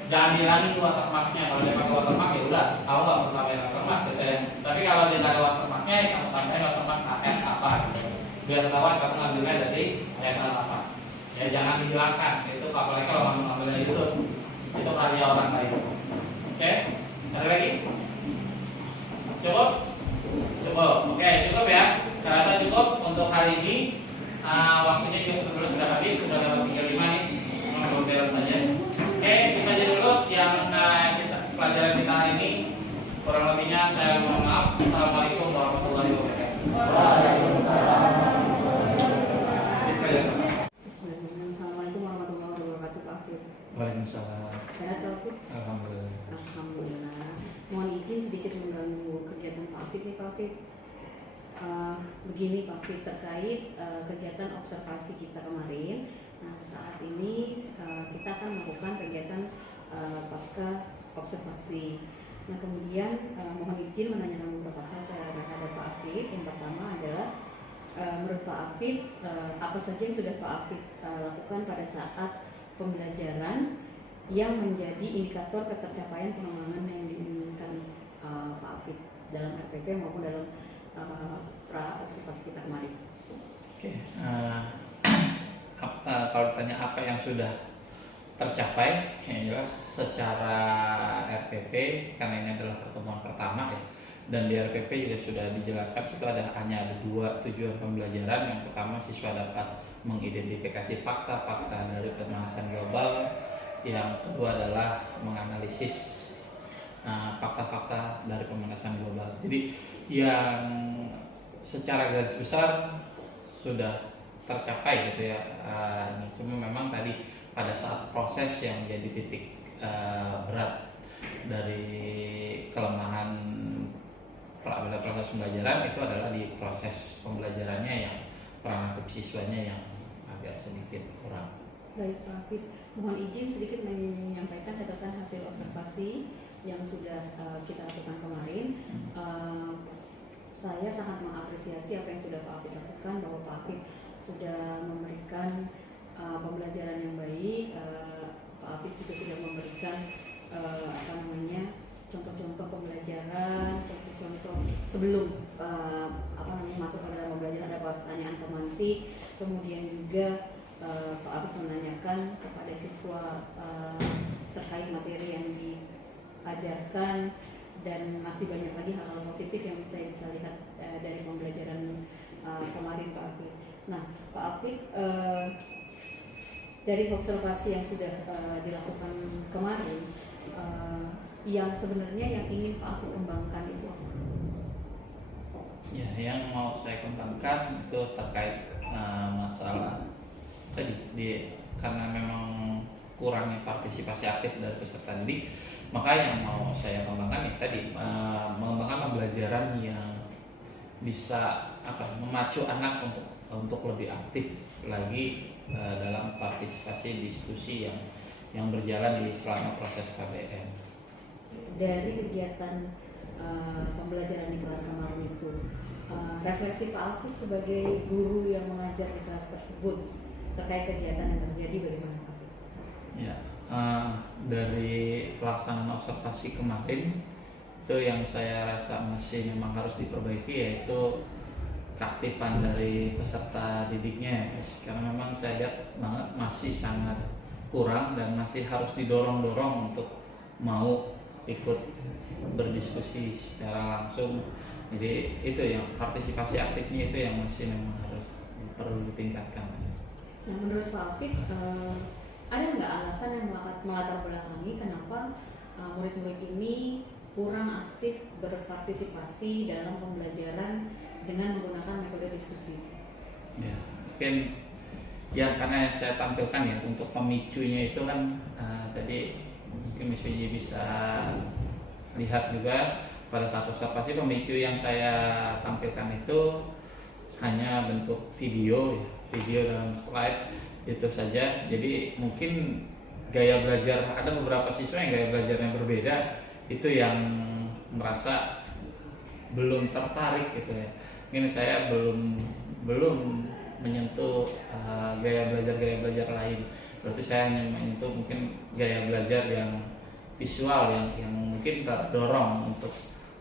Jangan hilangin watermarknya. Kalau dia pakai watermark ya udah, kamu nggak perlu pakai watermark gitu ya. Tapi kalau dia nggak ada watermarknya, kamu tambahin watermark KN apa? Gitu. Biar ketahuan kamu ngambilnya dari channel apa. Ya jangan dihilangkan. Itu apalagi kalau kamu ngambilnya di YouTube, itu karya orang lain. Oke? Ada lagi? Cukup? Cukup. Oke, cukup ya. Ternyata cukup untuk hari ini. Waktunya juga sudah habis, sudah lewat 35 nih. Memang belum saja. Oke, bisa aja dulu yang pelajaran kita hari ini. Kurang lebihnya saya mohon maaf. Assalamualaikum warahmatullahi wabarakatuh. Bismillahirrahmanirrahim. Assalamualaikum warahmatullahi wabarakatuh, Pak Afif. Waalaikumsalam. Sehat Pak Afif? Alhamdulillah. Alhamdulillah. Mohon izin sedikit mengganggu kegiatan Pak Afif nih Pak Afif. Begini Pak Afif terkait kegiatan observasi kita kemarin. Nah saat ini kita akan melakukan kegiatan pasca observasi. Nah kemudian mohon izin menanyakan beberapa hal kepada Pak Afif. Yang pertama adalah menurut Pak Afif apa saja yang sudah Pak Afif lakukan pada saat pembelajaran yang menjadi indikator ketercapaian pengembangan yang diinginkan Pak Afif dalam RPP maupun dalam pra observasi kita kemarin. Oke. Kalau ditanya apa yang sudah tercapai, yang jelas secara RPP karena ini adalah pertemuan pertama ya, dan di RPP juga sudah dijelaskan itu hanya ada 2 tujuan pembelajaran. Yang pertama siswa dapat mengidentifikasi fakta-fakta dari pemanasan global, yang kedua adalah menganalisis fakta-fakta dari pemanasan global. Jadi yang secara garis besar sudah tercapai gitu ya. Cuma memang tadi pada saat proses yang jadi titik berat dari kelemahan pada proses pembelajaran itu adalah di proses pembelajarannya yang peran aktif siswanya yang agak sedikit kurang. Baik Pak Afif, mohon izin sedikit menyampaikan catatan hasil observasi yang sudah kita lakukan kemarin. Saya sangat mengapresiasi apa yang sudah Pak Afid lakukan, bahwa Pak Afid sudah memberikan pembelajaran yang baik. Pak Afid juga sudah memberikan contoh-contoh pembelajaran, contoh-contoh sebelum masuk ke dalam pembelajaran ada pertanyaan tematik, kemudian juga Pak Afid menanyakan kepada siswa terkait materi yang diajarkan, dan masih banyak lagi hal-hal positif yang saya bisa lihat dari pembelajaran kemarin Pak Afid. Nah, Pak Afid, dari observasi yang sudah dilakukan kemarin, yang sebenarnya yang ingin Pak Afid kembangkan itu apa? Ya, yang mau saya kembangkan itu terkait masalah tadi karena memang kurangnya partisipasi aktif dari peserta didik, maka yang mau saya kembangkan tadi mengembangkan pembelajaran yang bisa memacu anak untuk lebih aktif lagi dalam partisipasi diskusi yang berjalan selama proses KBM. Dari kegiatan pembelajaran di kelas kemarin itu, refleksi Pak Afid sebagai guru yang mengajar di kelas tersebut terkait kegiatan yang terjadi bagaimana Pak? Ya, dari pelaksanaan observasi kemarin itu yang saya rasa masih memang harus diperbaiki, yaitu keaktifan dari peserta didiknya, karena memang saya lihat banget masih sangat kurang dan masih harus didorong-dorong untuk mau ikut berdiskusi secara langsung. Jadi itu yang partisipasi aktifnya itu yang masih memang harus perlu ditingkatkan. Nah, menurut Pak Afid, ada nggak alasan yang melatar belakangi kenapa murid-murid ini kurang aktif berpartisipasi dalam pembelajaran dengan menggunakan metode diskusi? Ya, mungkin ya karena saya tampilkan ya untuk pemicunya itu kan tadi mungkin misalnya bisa lihat juga pada saat observasi, pemicu yang saya tampilkan itu hanya bentuk video dalam slide itu saja. Jadi mungkin gaya belajar, ada beberapa siswa yang gaya belajarnya berbeda, itu yang merasa belum tertarik gitu ya. Mungkin saya belum menyentuh gaya belajar lain. Berarti saya hanya menyentuh mungkin gaya belajar yang visual yang mungkin terdorong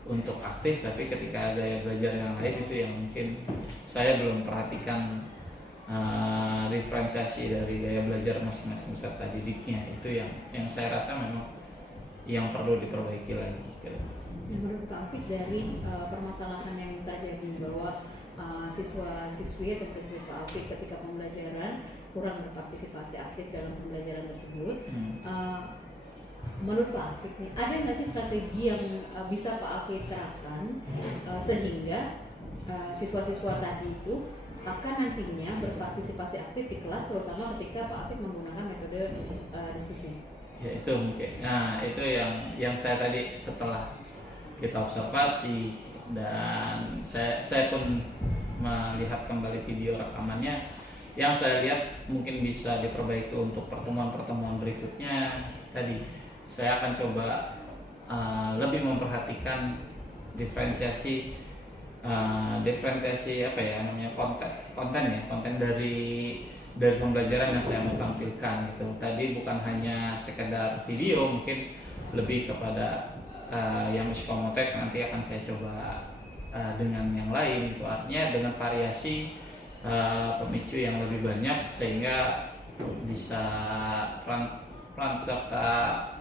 untuk aktif, tapi ketika gaya belajar yang lain itu yang mungkin saya belum perhatikan diferensiasi dari gaya belajar masing-masing peserta didiknya. Itu yang saya rasa memang yang perlu diperbaiki lagi. Menurut Pak Afid, dari permasalahan yang terjadi bahwa siswa-siswi atau murid Pak Afid ketika pembelajaran kurang berpartisipasi aktif dalam pembelajaran tersebut, menurut Pak Afid nih, ada nggak sih strategi yang bisa Pak Afid terapkan sehingga siswa-siswa tadi itu akan nantinya berpartisipasi aktif di kelas, terutama ketika Pak Afid menggunakan metode diskusi? Ya itu mungkin. Nah itu yang saya tadi setelah kita observasi dan saya pun melihat kembali video rekamannya, yang saya lihat mungkin bisa diperbaiki untuk pertemuan-pertemuan berikutnya. Tadi saya akan coba lebih memperhatikan diferensiasi konten dari pembelajaran yang saya mau tampilkan gitu. Tadi bukan hanya sekedar video, mungkin lebih kepada yang psikomotek nanti akan saya coba dengan yang lain gitu. Artinya dengan variasi pemicu yang lebih banyak sehingga bisa peran serta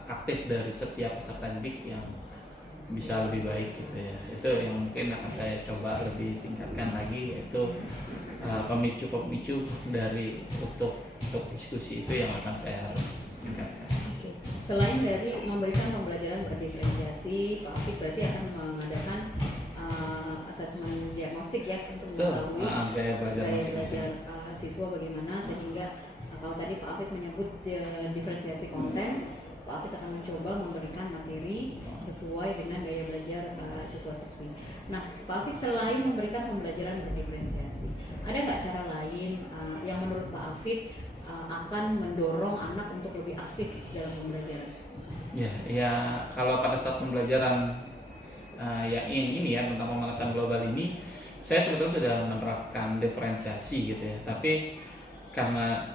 aktif dari setiap peserta didik yang bisa lebih baik gitu ya. Itu yang mungkin akan saya coba lebih tingkatkan lagi, yaitu pemicu dari untuk diskusi itu yang akan saya harus tingkatkan. Selain dari memberikan pembelajaran berdiferensiasi, Pak Afid berarti akan mengadakan asesmen diagnostik ya untuk mengetahui gaya belajar siswa bagaimana, sehingga kalau tadi Pak Afid menyebut diferensiasi konten, Pak Afid akan mencoba memberikan materi sesuai dengan gaya belajar siswa-siswi. Nah, Pak Afid selain memberikan pembelajaran berdiferensiasi, ada nggak cara lain yang menurut Pak Afid akan mendorong anak untuk lebih aktif dalam pembelajaran? Ya kalau pada saat pembelajaran yang ini ya tentang pemanasan global ini, saya sebetulnya sudah menerapkan diferensiasi gitu ya. Tapi karena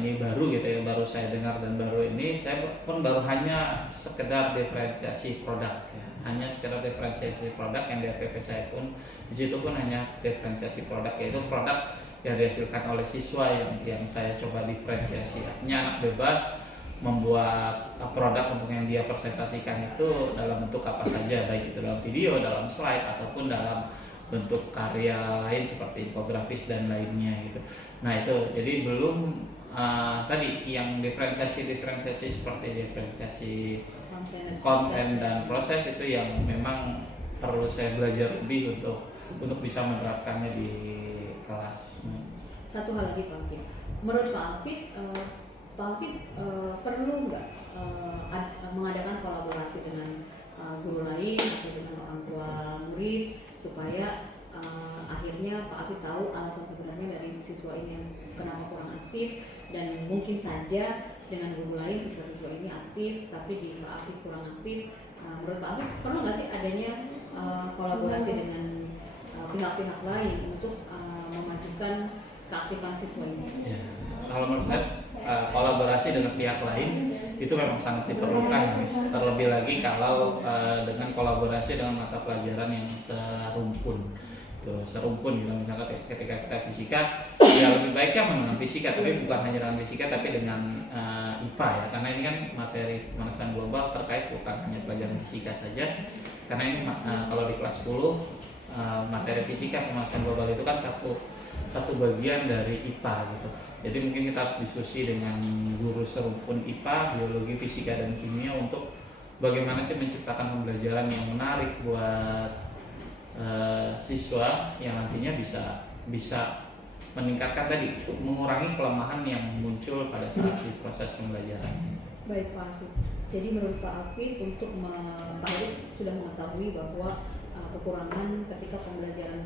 ini baru gitu ya, baru saya dengar dan baru ini saya pun baru hanya sekedar diferensiasi produk ya. Hanya sekedar diferensiasi produk yang di RPP saya pun di situ pun hanya diferensiasi produk, yaitu produk yang dihasilkan oleh siswa yang saya coba diferensiasi. Artinya anak bebas membuat produk untuk yang dia presentasikan itu dalam bentuk apa saja, baik itu dalam video, dalam slide ataupun dalam bentuk karya lain seperti infografis dan lainnya gitu. Nah itu jadi belum tadi yang diferensiasi seperti diferensiasi konten dan proses itu yang memang perlu saya belajar lebih untuk bisa menerapkannya di kelas. Satu hal lagi Pak Alfit, menurut Pak Alfit, perlu nggak mengadakan kolaborasi dengan guru lain atau dengan orang tua murid supaya akhirnya Pak Alfit tahu alasan sebenarnya dari siswa ini yang kenapa kurang aktif, dan mungkin saja dengan guru lain siswa-siswa ini aktif tapi di Pak Alfit kurang aktif. Menurut Pak Alfit perlu nggak sih adanya kolaborasi dengan pihak-pihak lain untuk memajukan keaktifan siswa ini? Ya, kalau menurut saya kolaborasi dengan pihak lain itu memang sangat diperlukan, terlebih lagi kalau dengan kolaborasi dengan mata pelajaran yang serumpun gitu, misalnya ketika kita fisika ya lebih baiknya dengan fisika, tapi bukan hanya dengan fisika tapi dengan IPA ya, karena ini kan materi pemanasan global terkait bukan hanya pelajaran fisika saja, karena ini kalau di kelas 10 materi fisika pemanasan global itu kan satu bagian dari IPA gitu. Jadi mungkin kita harus diskusi dengan guru serumpun IPA, biologi, fisika dan kimia untuk bagaimana sih menciptakan pembelajaran yang menarik buat siswa yang nantinya bisa meningkatkan tadi, mengurangi kelemahan yang muncul pada saat di proses pembelajaran. Baik Pak Alfit. Jadi menurut Pak Alfit untuk Pak Alfit sudah mengetahui bahwa kekurangan ketika pembelajaran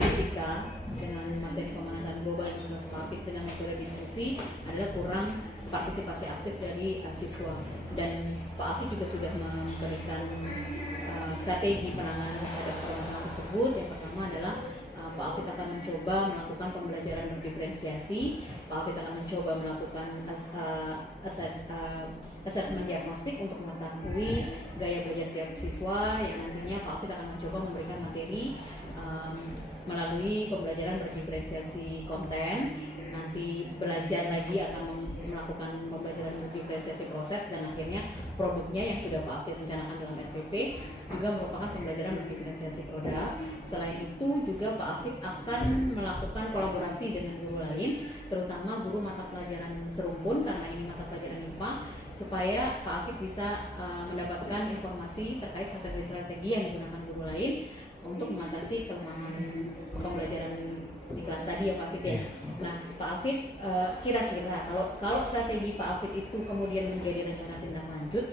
fisika dengan materi pemanasan global yang Pak Alfit dengan metode diskusi adalah kurang partisipasi aktif dari siswa, dan Pak Alfit juga sudah memberikan strategi penanganan terhadap permasalahan tersebut. Yang pertama adalah Pak Alfit akan mencoba melakukan pembelajaran berdiferensiasi. Pak Alfit akan mencoba melakukan assessment diagnostik untuk mengetahui gaya belajar tiap siswa, yang nantinya Pak Alfit akan mencoba memberikan materi melalui pembelajaran berdiferensiasi konten. Nanti belajar lagi akan melakukan pembelajaran berdiferensiasi proses, dan akhirnya produknya yang sudah Pak Alfit rencanakan dalam RPP juga merupakan pembelajaran berdiferensiasi produk. Selain itu juga Pak Alfit akan melakukan kolaborasi dengan guru lain, terutama guru mata pelajaran serumpun karena ini mata pelajaran IPA, supaya Pak Alfit bisa mendapatkan informasi terkait strategi-strategi yang digunakan guru lain untuk mengatasi kelemahan pembelajaran di kelas tadi ya Pak Alfit ya. Nah Pak Alfit, kira-kira kalau strategi Pak Alfit itu kemudian menjadi rencana tindak lanjut,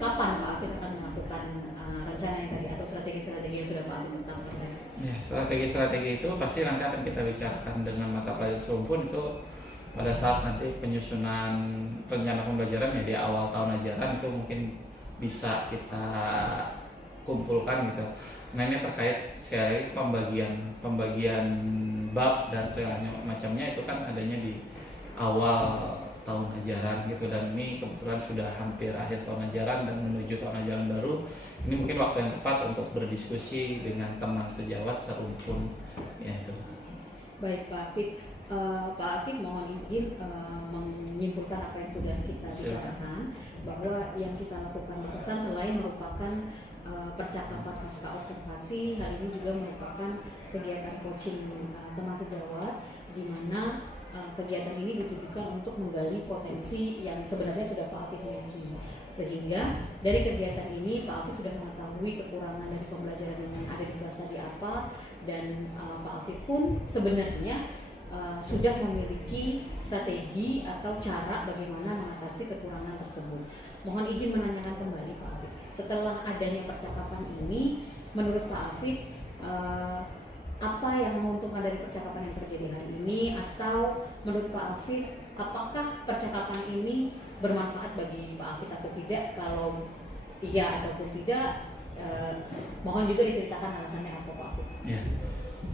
kapan Pak Alfit akan melakukan rencana yang tadi atau strategi-strategi yang sudah Pak Alfit tetapkan? Ya, strategi-strategi itu pasti nanti akan kita bicarakan dengan mata pelajaran serumpun itu pada saat nanti penyusunan rencana pembelajaran ya di awal tahun ajaran itu mungkin bisa kita kumpulkan gitu. Nah ini terkait sekali pembagian bab dan segala macamnya itu kan adanya di awal tahun ajaran gitu, dan ini kebetulan sudah hampir akhir tahun ajaran dan menuju tahun ajaran baru. Ini mungkin waktu yang tepat untuk berdiskusi dengan teman sejawat serumpun ya itu. Baik Pak Alfit, Pak Alfit mohon izin menyimpulkan apa yang sudah kita bicarakan, bahwa yang kita lakukan di pesan selain merupakan percakapan pasca observasi, hal ini juga merupakan kegiatan coaching teman sejawat, di mana kegiatan ini ditujukan untuk menggali potensi yang sebenarnya sudah Pak Alfit miliki. Sehingga dari kegiatan ini Pak Alfit sudah mengetahui kekurangan dari pembelajaran yang ada di kelas tadi apa, dan Pak Alfit pun sebenarnya sudah memiliki strategi atau cara bagaimana mengatasi kekurangan tersebut. Mohon izin menanyakan kembali Pak Alfit, setelah adanya percakapan ini, menurut Pak Alfit apa yang menguntungkan dari percakapan yang terjadi hari ini, atau menurut Pak Alfit apakah percakapan ini bermanfaat bagi Pak Afid atau tidak? Kalau iya ataupun tidak, mohon juga diceritakan alasannya apa Pak Afid. Ya.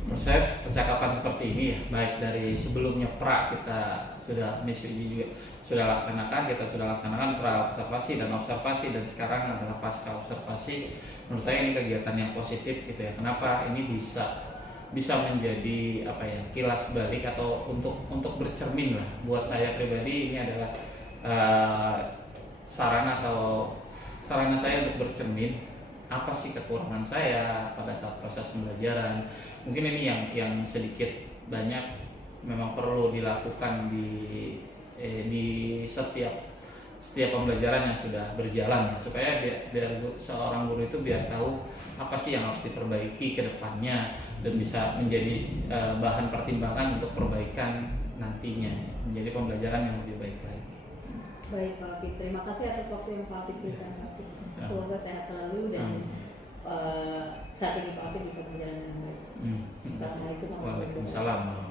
Menurut saya percakapan seperti ini ya, baik dari sebelumnya pra kita sudah misi juga sudah laksanakan pra observasi dan observasi, dan sekarang adalah pasca observasi. Menurut saya ini kegiatan yang positif gitu ya. Kenapa ini bisa menjadi apa ya, kilas balik atau untuk bercermin lah. Buat saya pribadi ini adalah sarana saya untuk bercermin apa sih kekurangan saya pada saat proses pembelajaran. Mungkin ini yang sedikit banyak memang perlu dilakukan di setiap pembelajaran yang sudah berjalan ya, supaya biar seorang guru itu biar tahu apa sih yang harus diperbaiki ke depannya dan bisa menjadi bahan pertimbangan untuk perbaikan nantinya, menjadi pembelajaran yang lebih baik lagi. Baik Pak Afid, terima kasih atas waktu yang Pak Afid berikan. Semoga sehat selalu dan saat ini Pak Afid bisa berjalan dengan baik. Assalamualaikum warahmatullahi wabarakatuh. Waalaikumsalam.